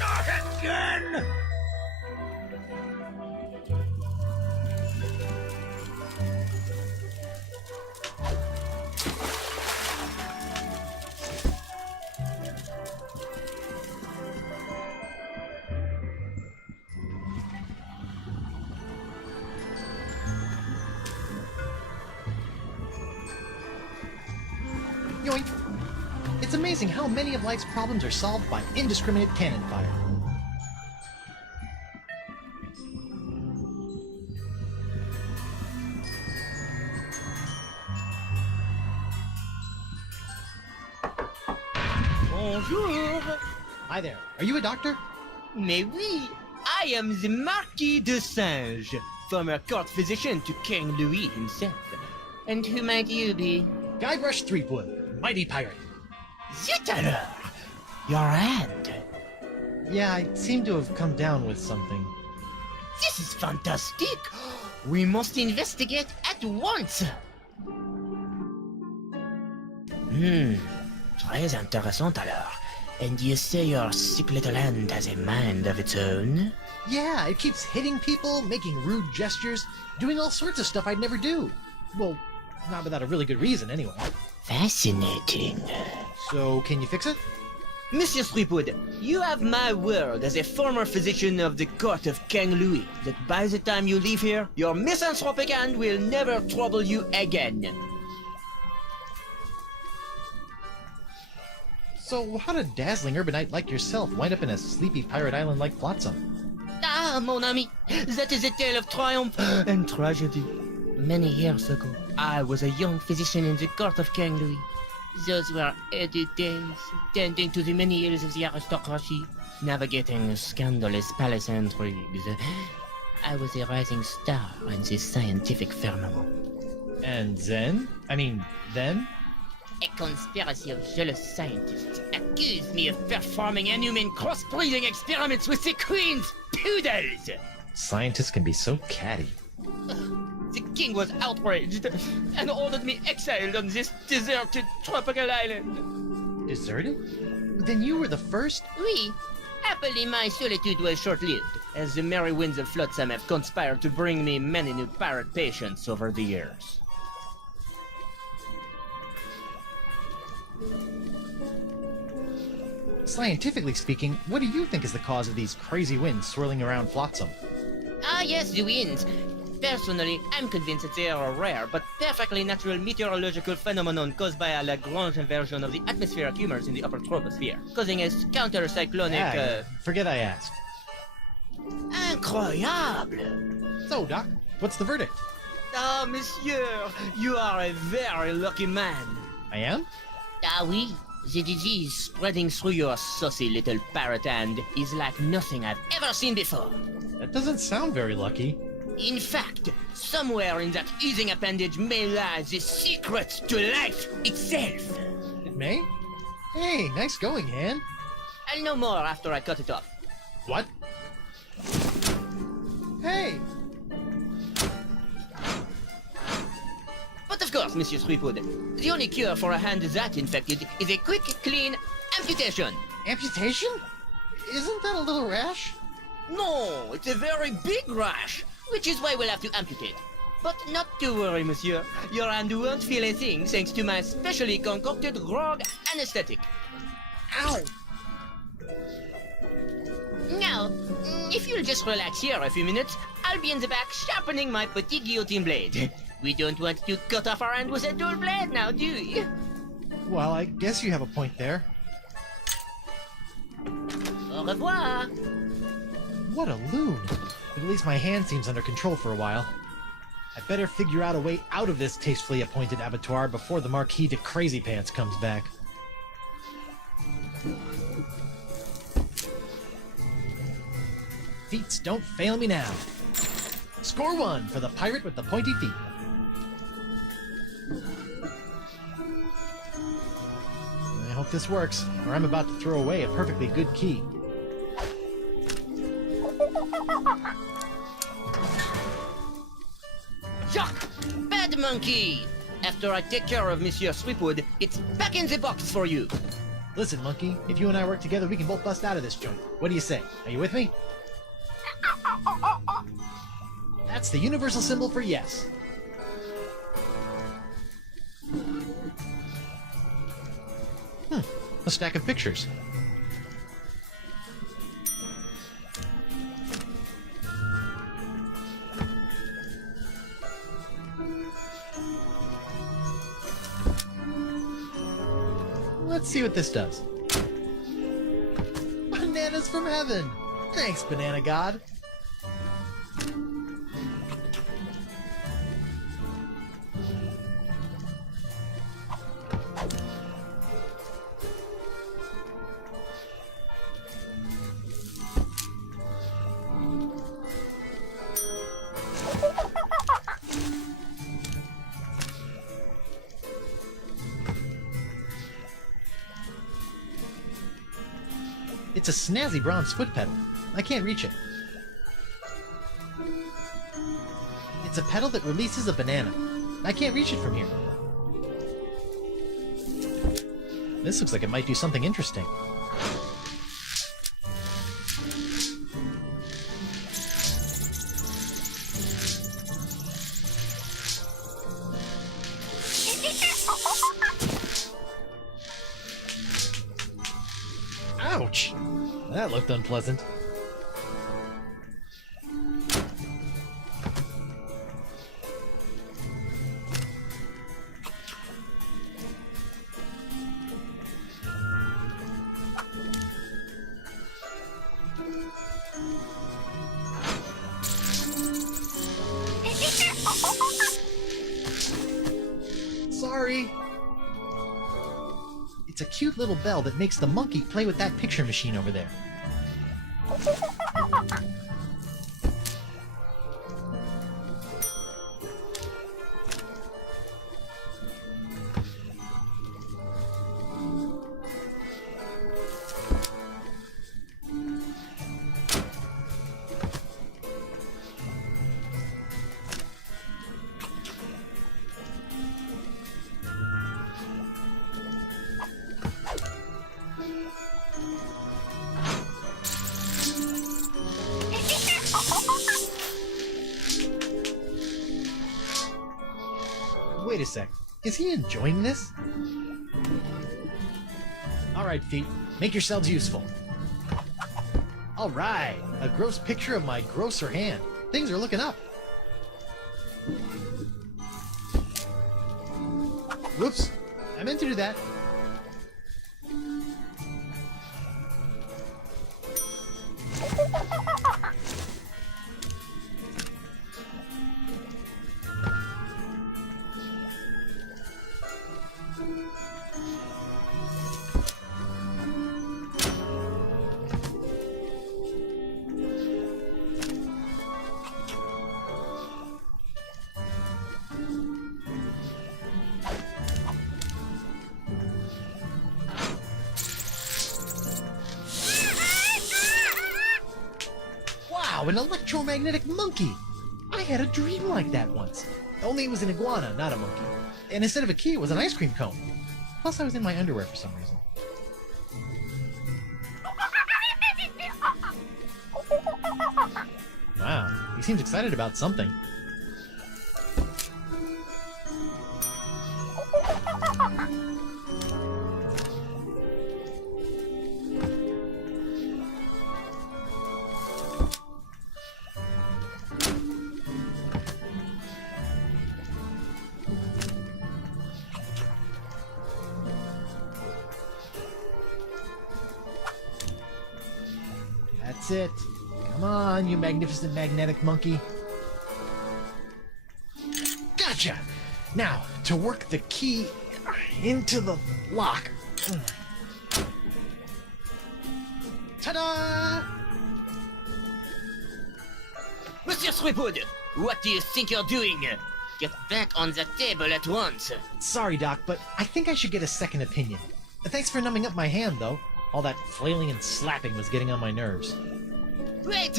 Not again! Yoink! It's amazing how many of life's problems are solved by indiscriminate cannon fire. Bonjour. Hi there. Are you a doctor? Mais oui, I am the Marquis de Singe, former court physician to King Louis himself. And who might you be? Guybrush Threepwood, mighty pirate. Zut alors! Your hand. Yeah, I seem to have come down with something. This is fantastic. We must investigate at once. Très intéressant alors. And you say your sick little hand has a mind of its own? Yeah, it keeps hitting people, making rude gestures, doing all sorts of stuff I'd never do. Well, not without a really good reason, anyway. Fascinating. So, can you fix it? Monsieur Threepwood, you have my word as a former physician of the court of King Louis that by the time you leave here, your misanthropic hand will never trouble you again. So, how did a dazzling urbanite like yourself wind up in a sleepy pirate island like Flotsam? Ah, mon ami, that is a tale of triumph and tragedy. Many years ago, I was a young physician in the court of King Louis. Those were early days, tending to the many ills of the aristocracy, navigating scandalous palace intrigues. I was a rising star in the scientific firmament. And then? Then? A conspiracy of jealous scientists accused me of performing inhuman cross-breeding experiments with the queen's poodles! Scientists can be so catty. The king was outraged and ordered me exiled on this deserted tropical island. Deserted? Then you were the first? Oui. Happily, my solitude was short-lived, as the merry winds of Flotsam have conspired to bring me many new pirate patients over the years. Scientifically speaking, what do you think is the cause of these crazy winds swirling around Flotsam? Ah yes, the winds. Personally, I'm convinced that they are a rare but perfectly natural meteorological phenomenon caused by a Lagrange inversion of the atmospheric humors in the upper troposphere, causing a counter-cyclonic, Forget I asked. Incroyable! So, Doc, what's the verdict? Ah, monsieur, you are a very lucky man. I am? Ah oui, the disease spreading through your saucy little parrot hand is like nothing I've ever seen before. That doesn't sound very lucky. In fact, somewhere in that oozing appendage may lie the secret to life itself. It may? Hey, nice going, Han. I'll know more after I cut it off. What? Hey! course, Monsieur Threepwood. The only cure for a hand that infected is a quick, clean amputation. Amputation? Isn't that a little rash? No, it's a very big rash, which is why we'll have to amputate. But not to worry, monsieur. Your hand won't feel a thing thanks to my specially concocted grog anesthetic. Ow! Now, if you'll just relax here a few minutes, I'll be in the back sharpening my petit guillotine blade. We don't want to cut off our hand with a dull blade now, do we? Well, I guess you have a point there. Au revoir. What a loon! But at least my hand seems under control for a while. I better figure out a way out of this tastefully appointed abattoir before the Marquis de Crazy Pants comes back. Feats don't fail me now. Score 1 for the pirate with the pointy feet. I hope this works, or I'm about to throw away a perfectly good key. Jacques! Bad monkey! After I take care of Monsieur Threepwood, it's back in the box for you. Listen, monkey, if you and I work together, we can both bust out of this joint. What do you say? Are you with me? That's the universal symbol for yes. A stack of pictures. Let's see what this does. Bananas from heaven! Thanks, Banana God. It's a snazzy bronze foot pedal. I can't reach it. It's a pedal that releases a banana. I can't reach it from here. This looks like it might do something interesting. Ouch! That looked unpleasant. Sorry. It's a cute little bell that makes the monkey play with that picture machine over there. Wait a sec. Is he enjoying this? Alright, feet. Make yourselves useful. Alright! A gross picture of my grosser hand. Things are looking up. Whoops. I meant to do that. Wow, an electromagnetic monkey! I had a dream like that once. Only it was an iguana, not a monkey. And instead of a key, it was an ice cream cone. Plus, I was in my underwear for some reason. Wow, he seems excited about something. That's it. Come on, you magnificent magnetic monkey. Gotcha! Now, to work the key into the lock. Ta-da! Monsieur Threepwood, what do you think you're doing? Get back on the table at once. Sorry, Doc, but I think I should get a second opinion. Thanks for numbing up my hand, though. All that flailing and slapping was getting on my nerves. Wait!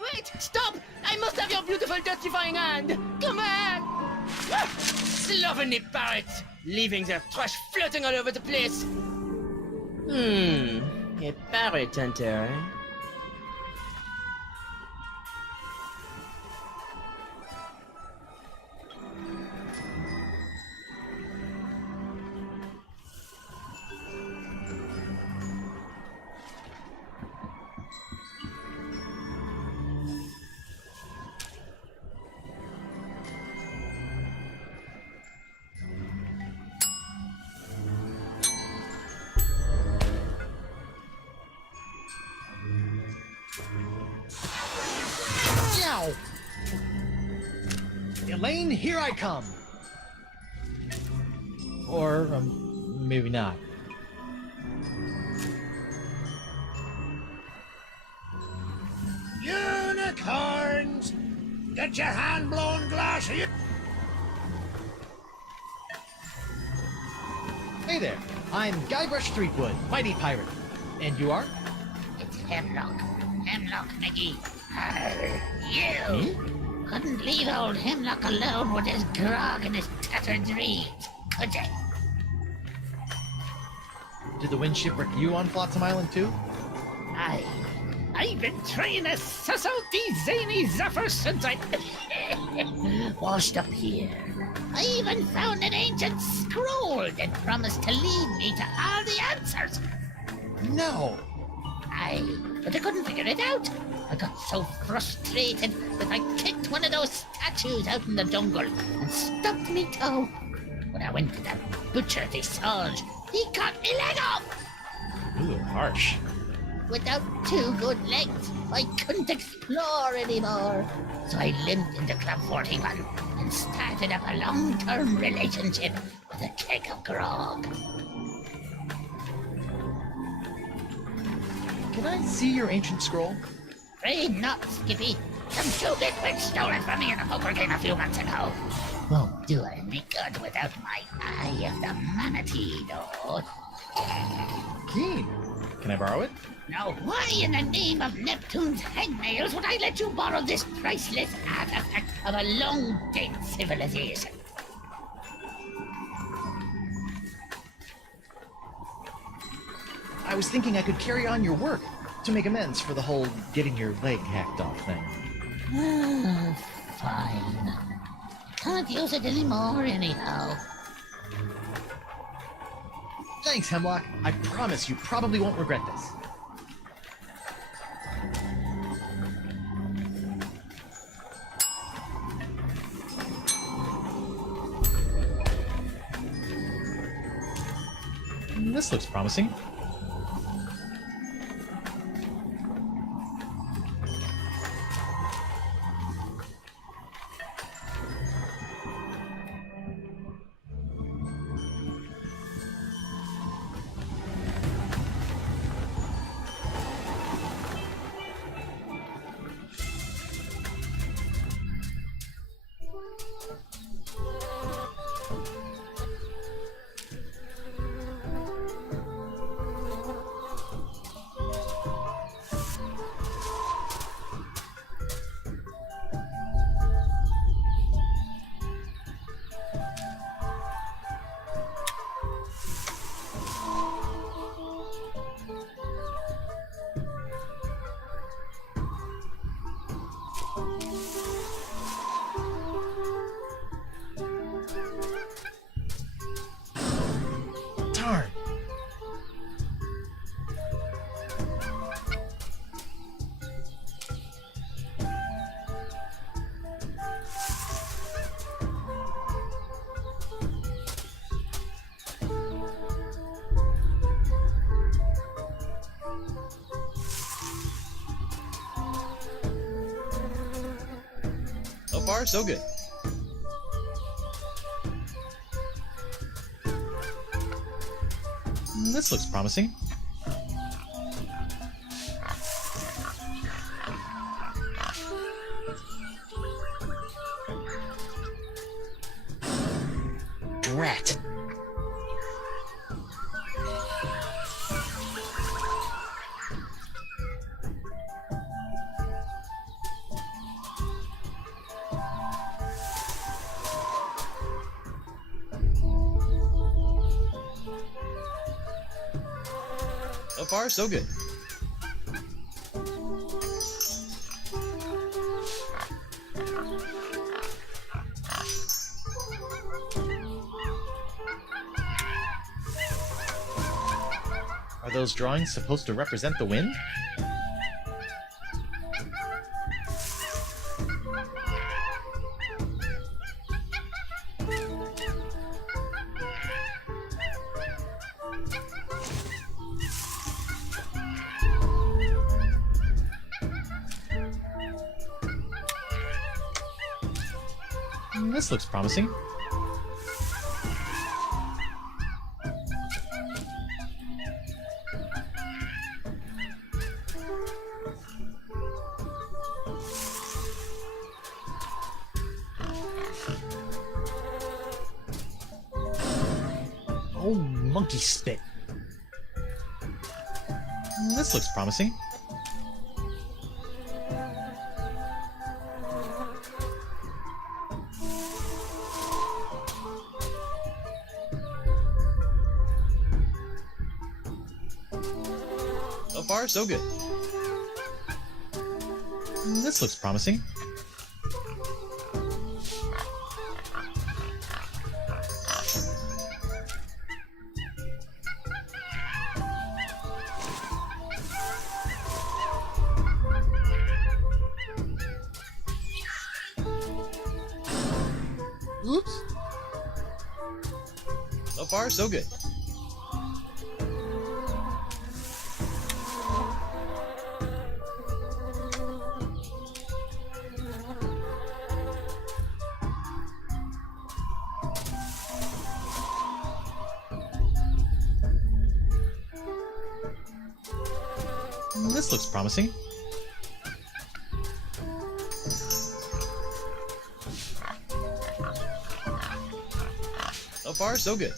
Wait! Stop! I must have your beautiful death-defying hand! Come on! Slovenly parrots! Leaving their trash floating all over the place! A parrot hunter, eh? Ow! Elaine, here I come! Or, maybe not. Unicorns! Get your hand-blown glass here! Hey there, I'm Guybrush Threepwood, mighty pirate. And you are? It's Hemlock. Hemlock McGee. You couldn't leave old Hemlock alone with his grog and his tattered reeds, could you? Did the wind shipwreck you on Flotsam Island too? I've been trying to suss out these zany zephyrs since I washed up here. I even found an ancient scroll that promised to lead me to all the answers. No! But I couldn't figure it out. I got so frustrated that I kicked one of those statues out in the jungle and stubbed me toe. When I went to that butcher they sold, he cut me leg off. Ooh, harsh. Without 2 good legs, I couldn't explore anymore. So I limped into Club 41 and started up a long-term relationship with a keg of grog. Can I see your ancient scroll? Afraid not, Skippy. Some 2 bits stole it from me in a poker game a few months ago. Won't do any good without my Eye of the Manatee, though. Keen. Can I borrow it? Now, why in the name of Neptune's hangnails would I let you borrow this priceless artifact of a long-dead civilization? I was thinking I could carry on your work to make amends for the whole getting your leg hacked off thing. Fine. Can't use it anymore anyhow. Thanks, Hemlock. I promise you probably won't regret this. This looks promising. So far, so good. This looks promising. Drat. So far, so good. Are those drawings supposed to represent the wind? This looks promising. Oh, monkey spit. This looks promising. So far, so good. This looks promising. Oops. So far, so good. This looks promising. So far, so good.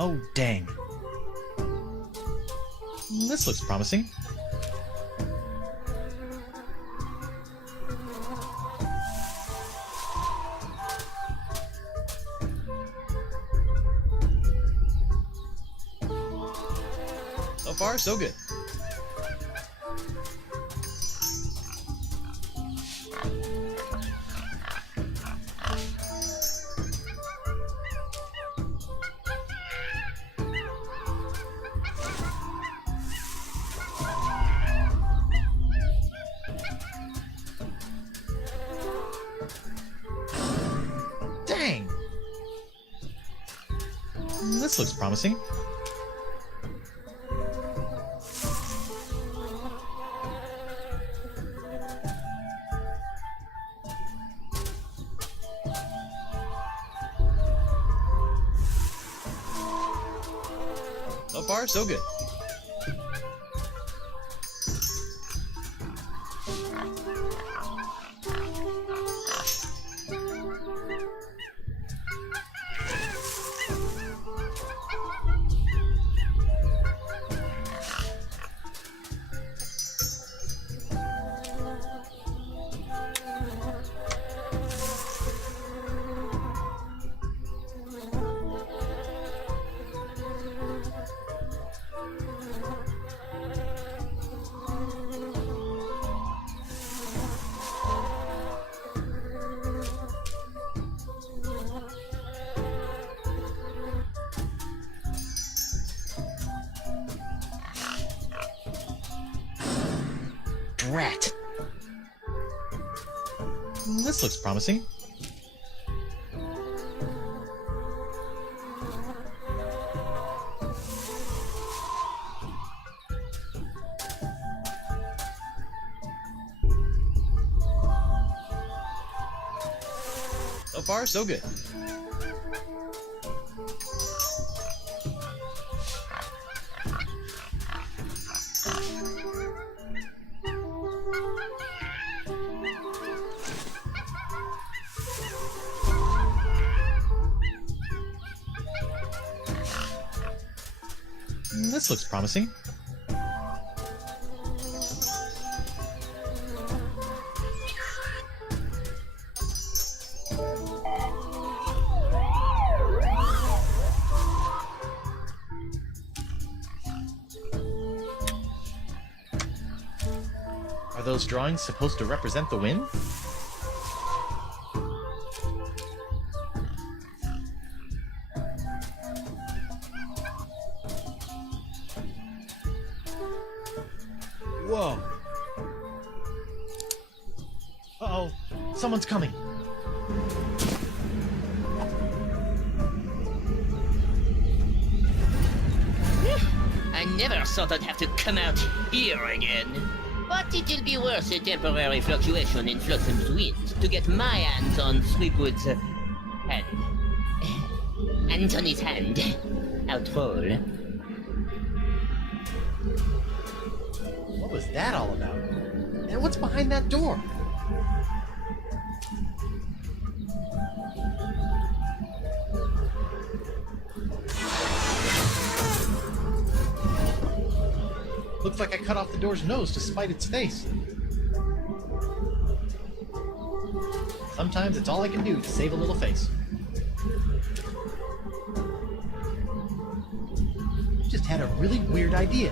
Oh, dang. This looks promising. So far, so good. Dang! This looks promising. So far, so good. rat. This looks promising. So far, so good. This looks promising. Are those drawings supposed to represent the wind? Whoa. Uh-oh. Someone's coming. I never thought I'd have to come out here again. But it'll be worth a temporary fluctuation in Flotsam's winds to get my hands on Threepwood's hand. Antony's hand. Outroll. What was that all about? And what's behind that door? Looks like I cut off the door's nose to spite its face. Sometimes it's all I can do to save a little face. Just had a really weird idea.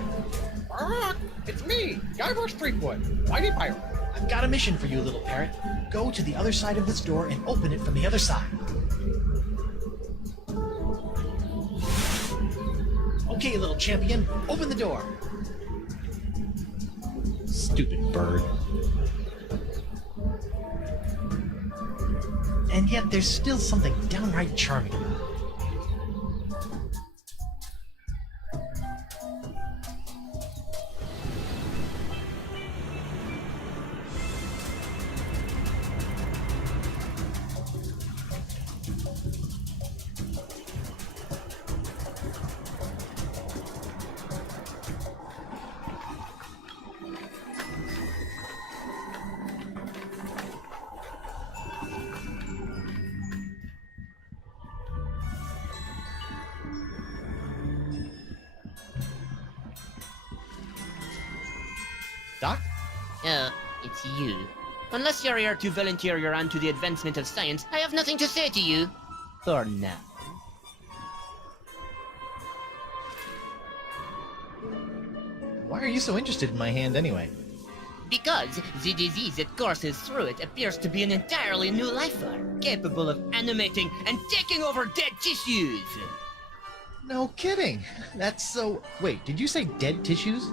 It's me, Gilbert Threepwood, Mighty Pirate. I've got a mission for you, little parrot. Go to the other side of this door and open it from the other side. Okay, little champion, open the door. Stupid bird. And yet there's still something downright charming about it. Doc? Oh, it's you. Unless you're here to volunteer your hand to the advancement of science, I have nothing to say to you. For now. Why are you so interested in my hand anyway? Because the disease that courses through it appears to be an entirely new life form, capable of animating and taking over dead tissues. No kidding. That's so... Wait, did you say dead tissues?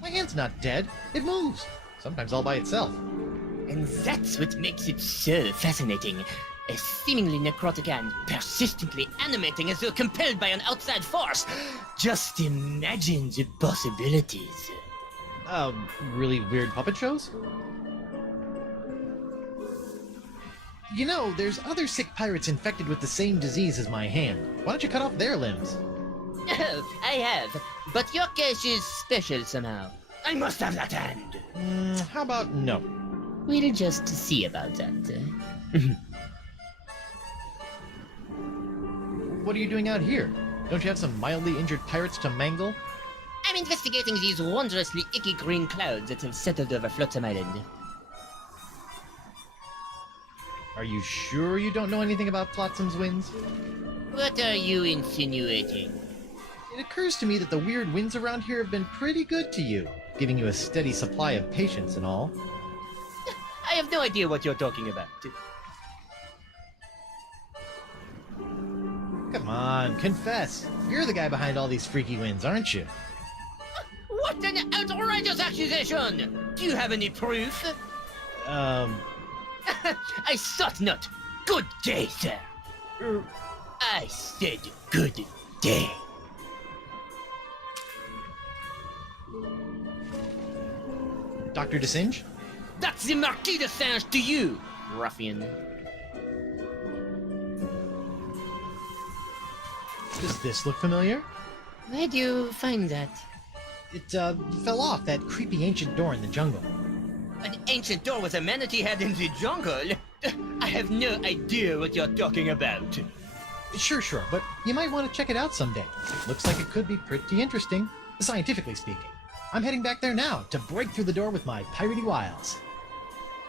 My hand's not dead. It moves. Sometimes all by itself. And that's what makes it so fascinating. A seemingly necrotic hand, persistently animating as though compelled by an outside force. Just imagine the possibilities. Really weird puppet shows? You know, there's other sick pirates infected with the same disease as my hand. Why don't you cut off their limbs? Oh, I have. But your case is special somehow. I must have that hand. How about no? We'll just see about that. What are you doing out here? Don't you have some mildly injured pirates to mangle? I'm investigating these wondrously icky green clouds that have settled over Flotsam Island. Are you sure you don't know anything about Flotsam's winds? What are you insinuating? It occurs to me that the weird winds around here have been pretty good to you, giving you a steady supply of patience and all. I have no idea what you're talking about. Come on, confess. You're the guy behind all these freaky winds, aren't you? What an outrageous accusation! Do you have any proof? I thought not. Good day, sir. I said good day. Dr. DeSinge? That's the Marquis de Singe to you, ruffian. Does this look familiar? Where do you find that? It, fell off that creepy ancient door in the jungle. An ancient door with a manatee head in the jungle? I have no idea what you're talking about. Sure, but you might want to check it out someday. Looks like it could be pretty interesting, scientifically speaking. I'm heading back there now to break through the door with my piratey wiles.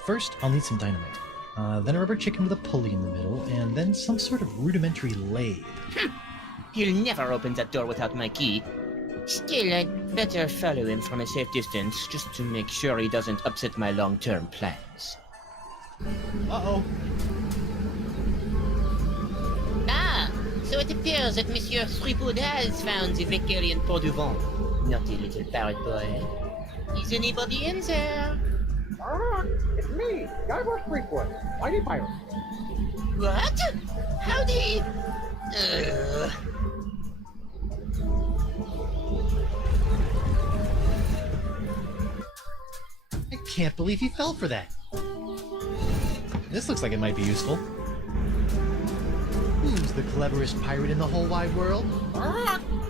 First, I'll need some dynamite. Then a rubber chicken with a pulley in the middle, and then some sort of rudimentary lathe. He'll never open that door without my key. Still, I'd better follow him from a safe distance, just to make sure he doesn't upset my long-term plans. Uh-oh. Ah, so it appears that Monsieur Threepwood has found the Vicarian Port du Vent. Naughty little parrot boy. Is anybody in there? It's me, Gilbert Threepwood, Mighty Pirate. What? Howdy? I can't believe he fell for that. This looks like it might be useful. Who's the cleverest pirate in the whole wide world?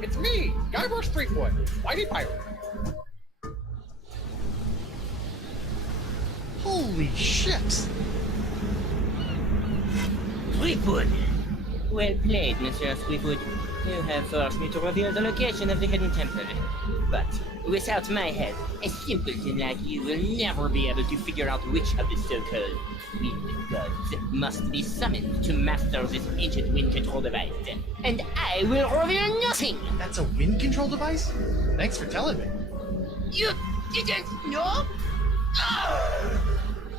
It's me, Gilbert Threepwood, Mighty Pirate. Holy ships! Threepwood! Well played, Monsieur Threepwood. You have forced me to reveal the location of the hidden temple. But without my help, a simpleton like you will never be able to figure out which of the so-called wind gods must be summoned to master this ancient wind control device. And I will reveal nothing! That's a wind control device? Thanks for telling me. You didn't know? Ah!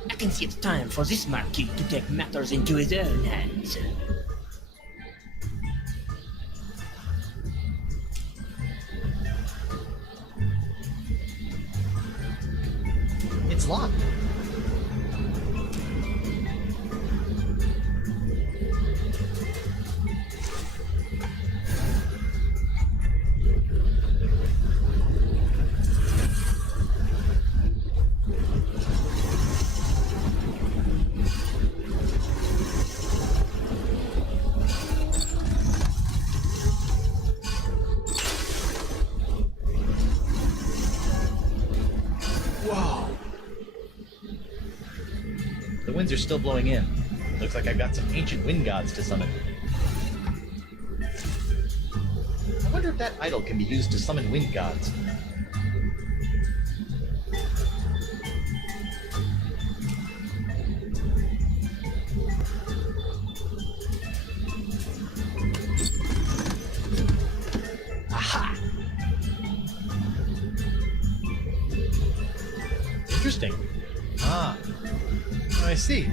I can see it's time for this Marquis to take matters into his own hands. It's locked. The winds are still blowing in. Looks like I've got some ancient wind gods to summon. I wonder if that idol can be used to summon wind gods. Aha! Interesting. Ah. I see.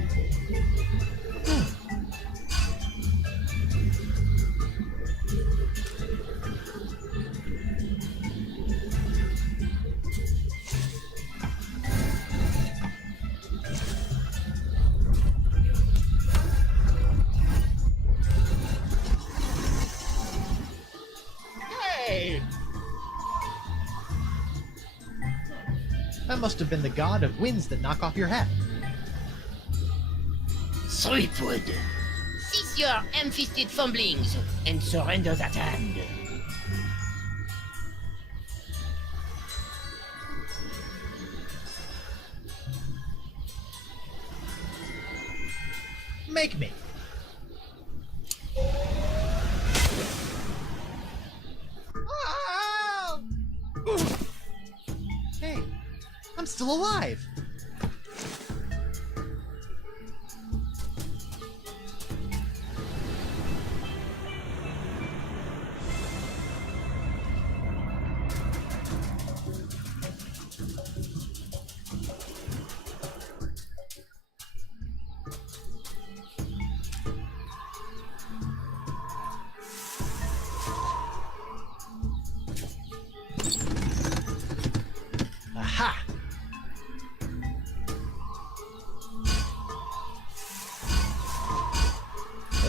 Hey! That must have been the god of winds that knock off your hat. Threepwood, cease your ham-fisted fumblings and surrender that hand. Make me. Ah! Hey, I'm still alive.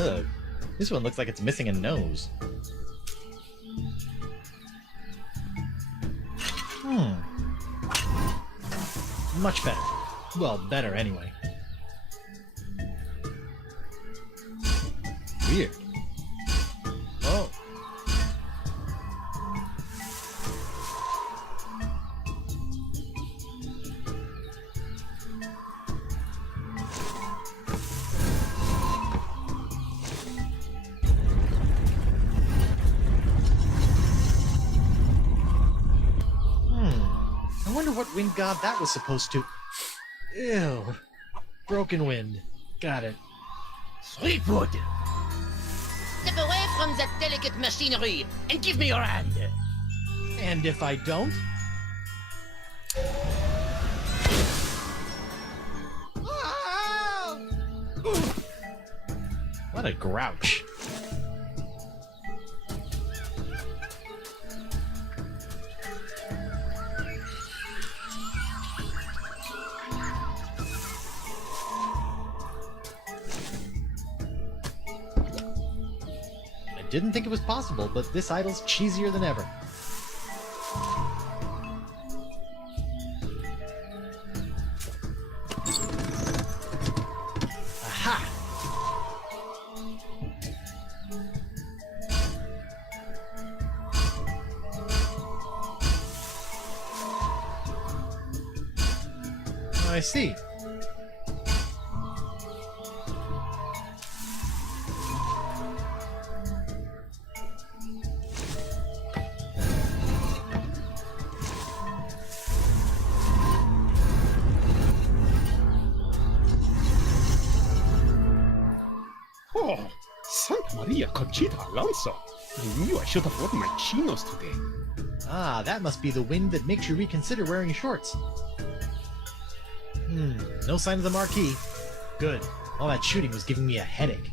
Ugh. This one looks like it's missing a nose. Much better. Well, better anyway. Weird. Oh. I wonder what wind god that was supposed to... Ew. Broken wind. Got it. Sweetwood! Step away from that delicate machinery and give me your hand. And if I don't? What a grouch. Didn't think it was possible, but this idol's cheesier than ever. Aha! I see. Oh, Santa Maria Conchita Alonso. I knew I should have worn my chinos today. Ah, that must be the wind that makes you reconsider wearing shorts. No sign of the marquee. Good. All that shooting was giving me a headache.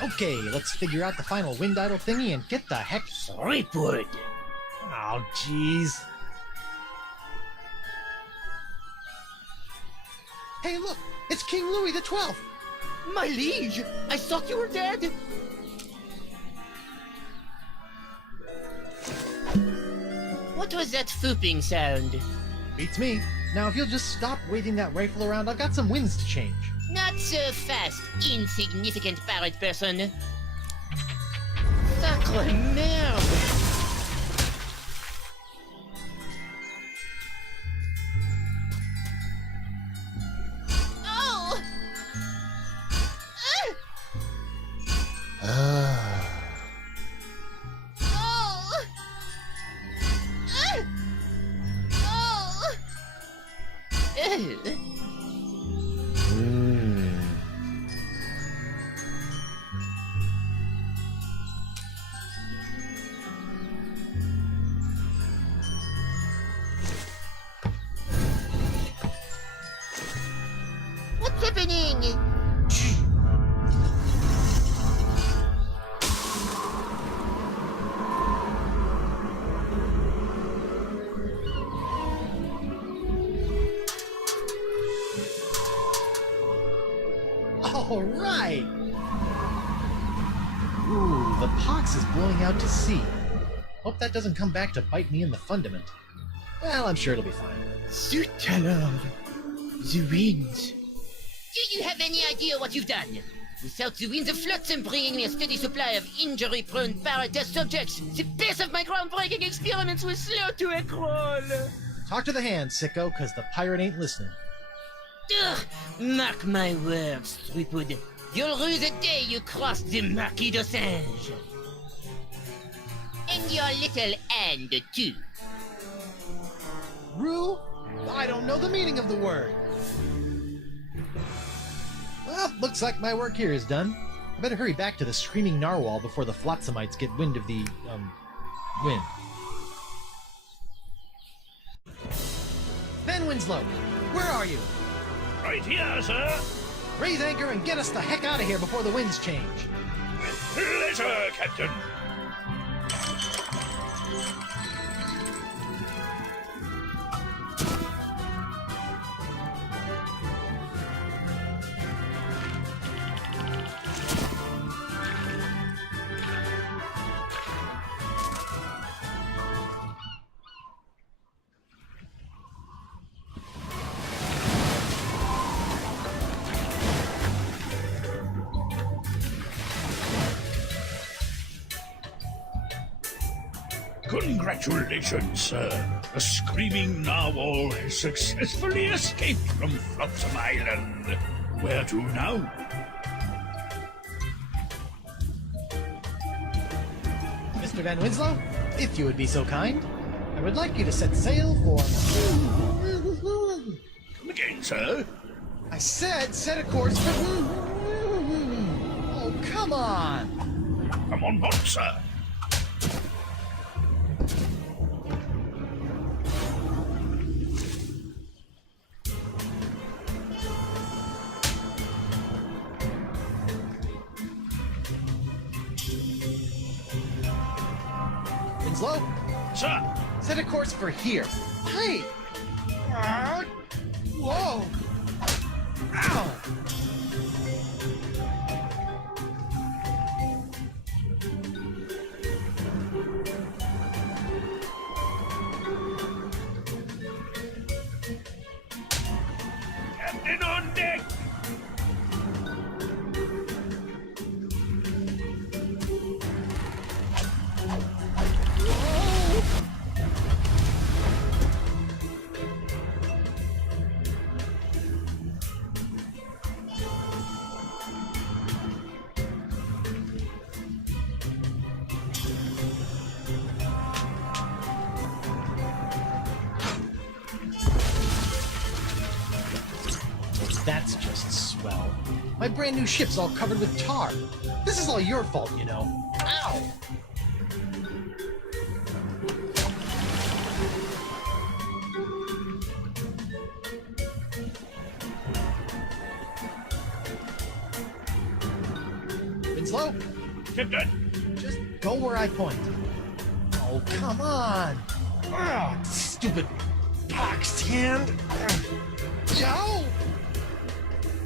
Okay, let's figure out the final wind idol thingy and get the heck... Sweetwood! Oh, jeez. Hey, look! It's King Louis XII! My liege! I thought you were dead! What was that fooping sound? Beats me. Now, if you'll just stop waving that rifle around, I've got some winds to change. Not so fast, insignificant pirate person. Sacre merde! Oh! Oh! What's happening? All right! Ooh, the pox is blowing out to sea. Hope that doesn't come back to bite me in the fundament. Well, I'm sure it'll be fine. Zut alors! The winds. Do you have any idea what you've done? Without the winds of flotsam bringing me a steady supply of injury-prone pirate test subjects, the pace of my groundbreaking experiments was slow to a crawl. Talk to the hand, sicko, cause the pirate ain't listening. Ugh, mark my words, Threepwood. You'll rue the day you cross the Marquis de Singe. And your little hand, too. Rue? I don't know the meaning of the word. Well, looks like my work here is done. I better hurry back to the screaming narwhal before the flotsamites get wind of the, wind. Van Winslow, where are you? Right here, sir. Raise anchor and get us the heck out of here before the winds change. With pleasure, Captain. Congratulations, sir. The screaming narwhal has successfully escaped from Flotsam Island. Where to now? Mr. Van Winslow, if you would be so kind, I would like you to set sail for... Come again, sir? I said set a course for... Oh, come on! Come on board, sir. Winslow, Sir. set a course for here. Hey! Whoa! Ow! Captain on deck. That's just swell. My brand new ship's all covered with tar. This is all your fault, you know. Ow! Winslow, Captain. just go where I point. Oh, come on! Ugh, stupid boxed hand! Joe!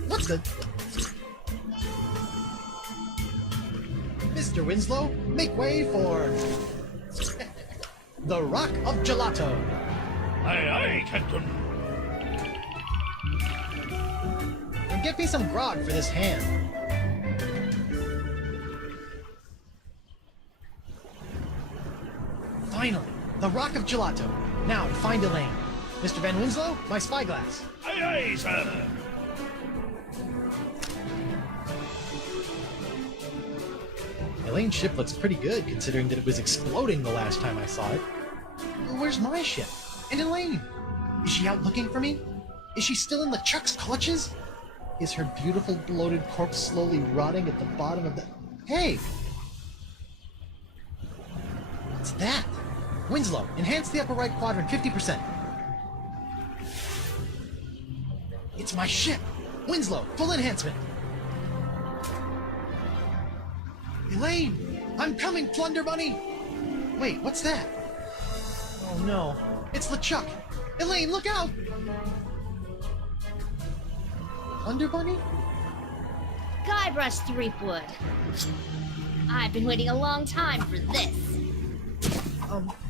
What the... Mr. Winslow, make way for... the Rock of Gelato. Aye, aye, Captain. And get me some grog for this hand. Finally, the Rock of Gelato. Now to find Elaine. Mr. Van Winslow, my spyglass. Aye, aye, sir. Elaine's ship looks pretty good, considering that it was exploding the last time I saw it. Where's my ship? And Elaine? Is she out looking for me? Is she still in LeChuck's clutches? Is her beautiful bloated corpse slowly rotting at the bottom of the... Hey! What's that? Winslow, enhance the upper right quadrant 50%. It's my ship! Winslow, full enhancement! Elaine! I'm coming, Plunder Bunny! Wait, what's that? Oh no, it's LeChuck! Elaine, look out! Plunder Bunny? Guybrush Threepwood. I've been waiting a long time for this.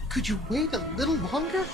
Could you wait a little longer?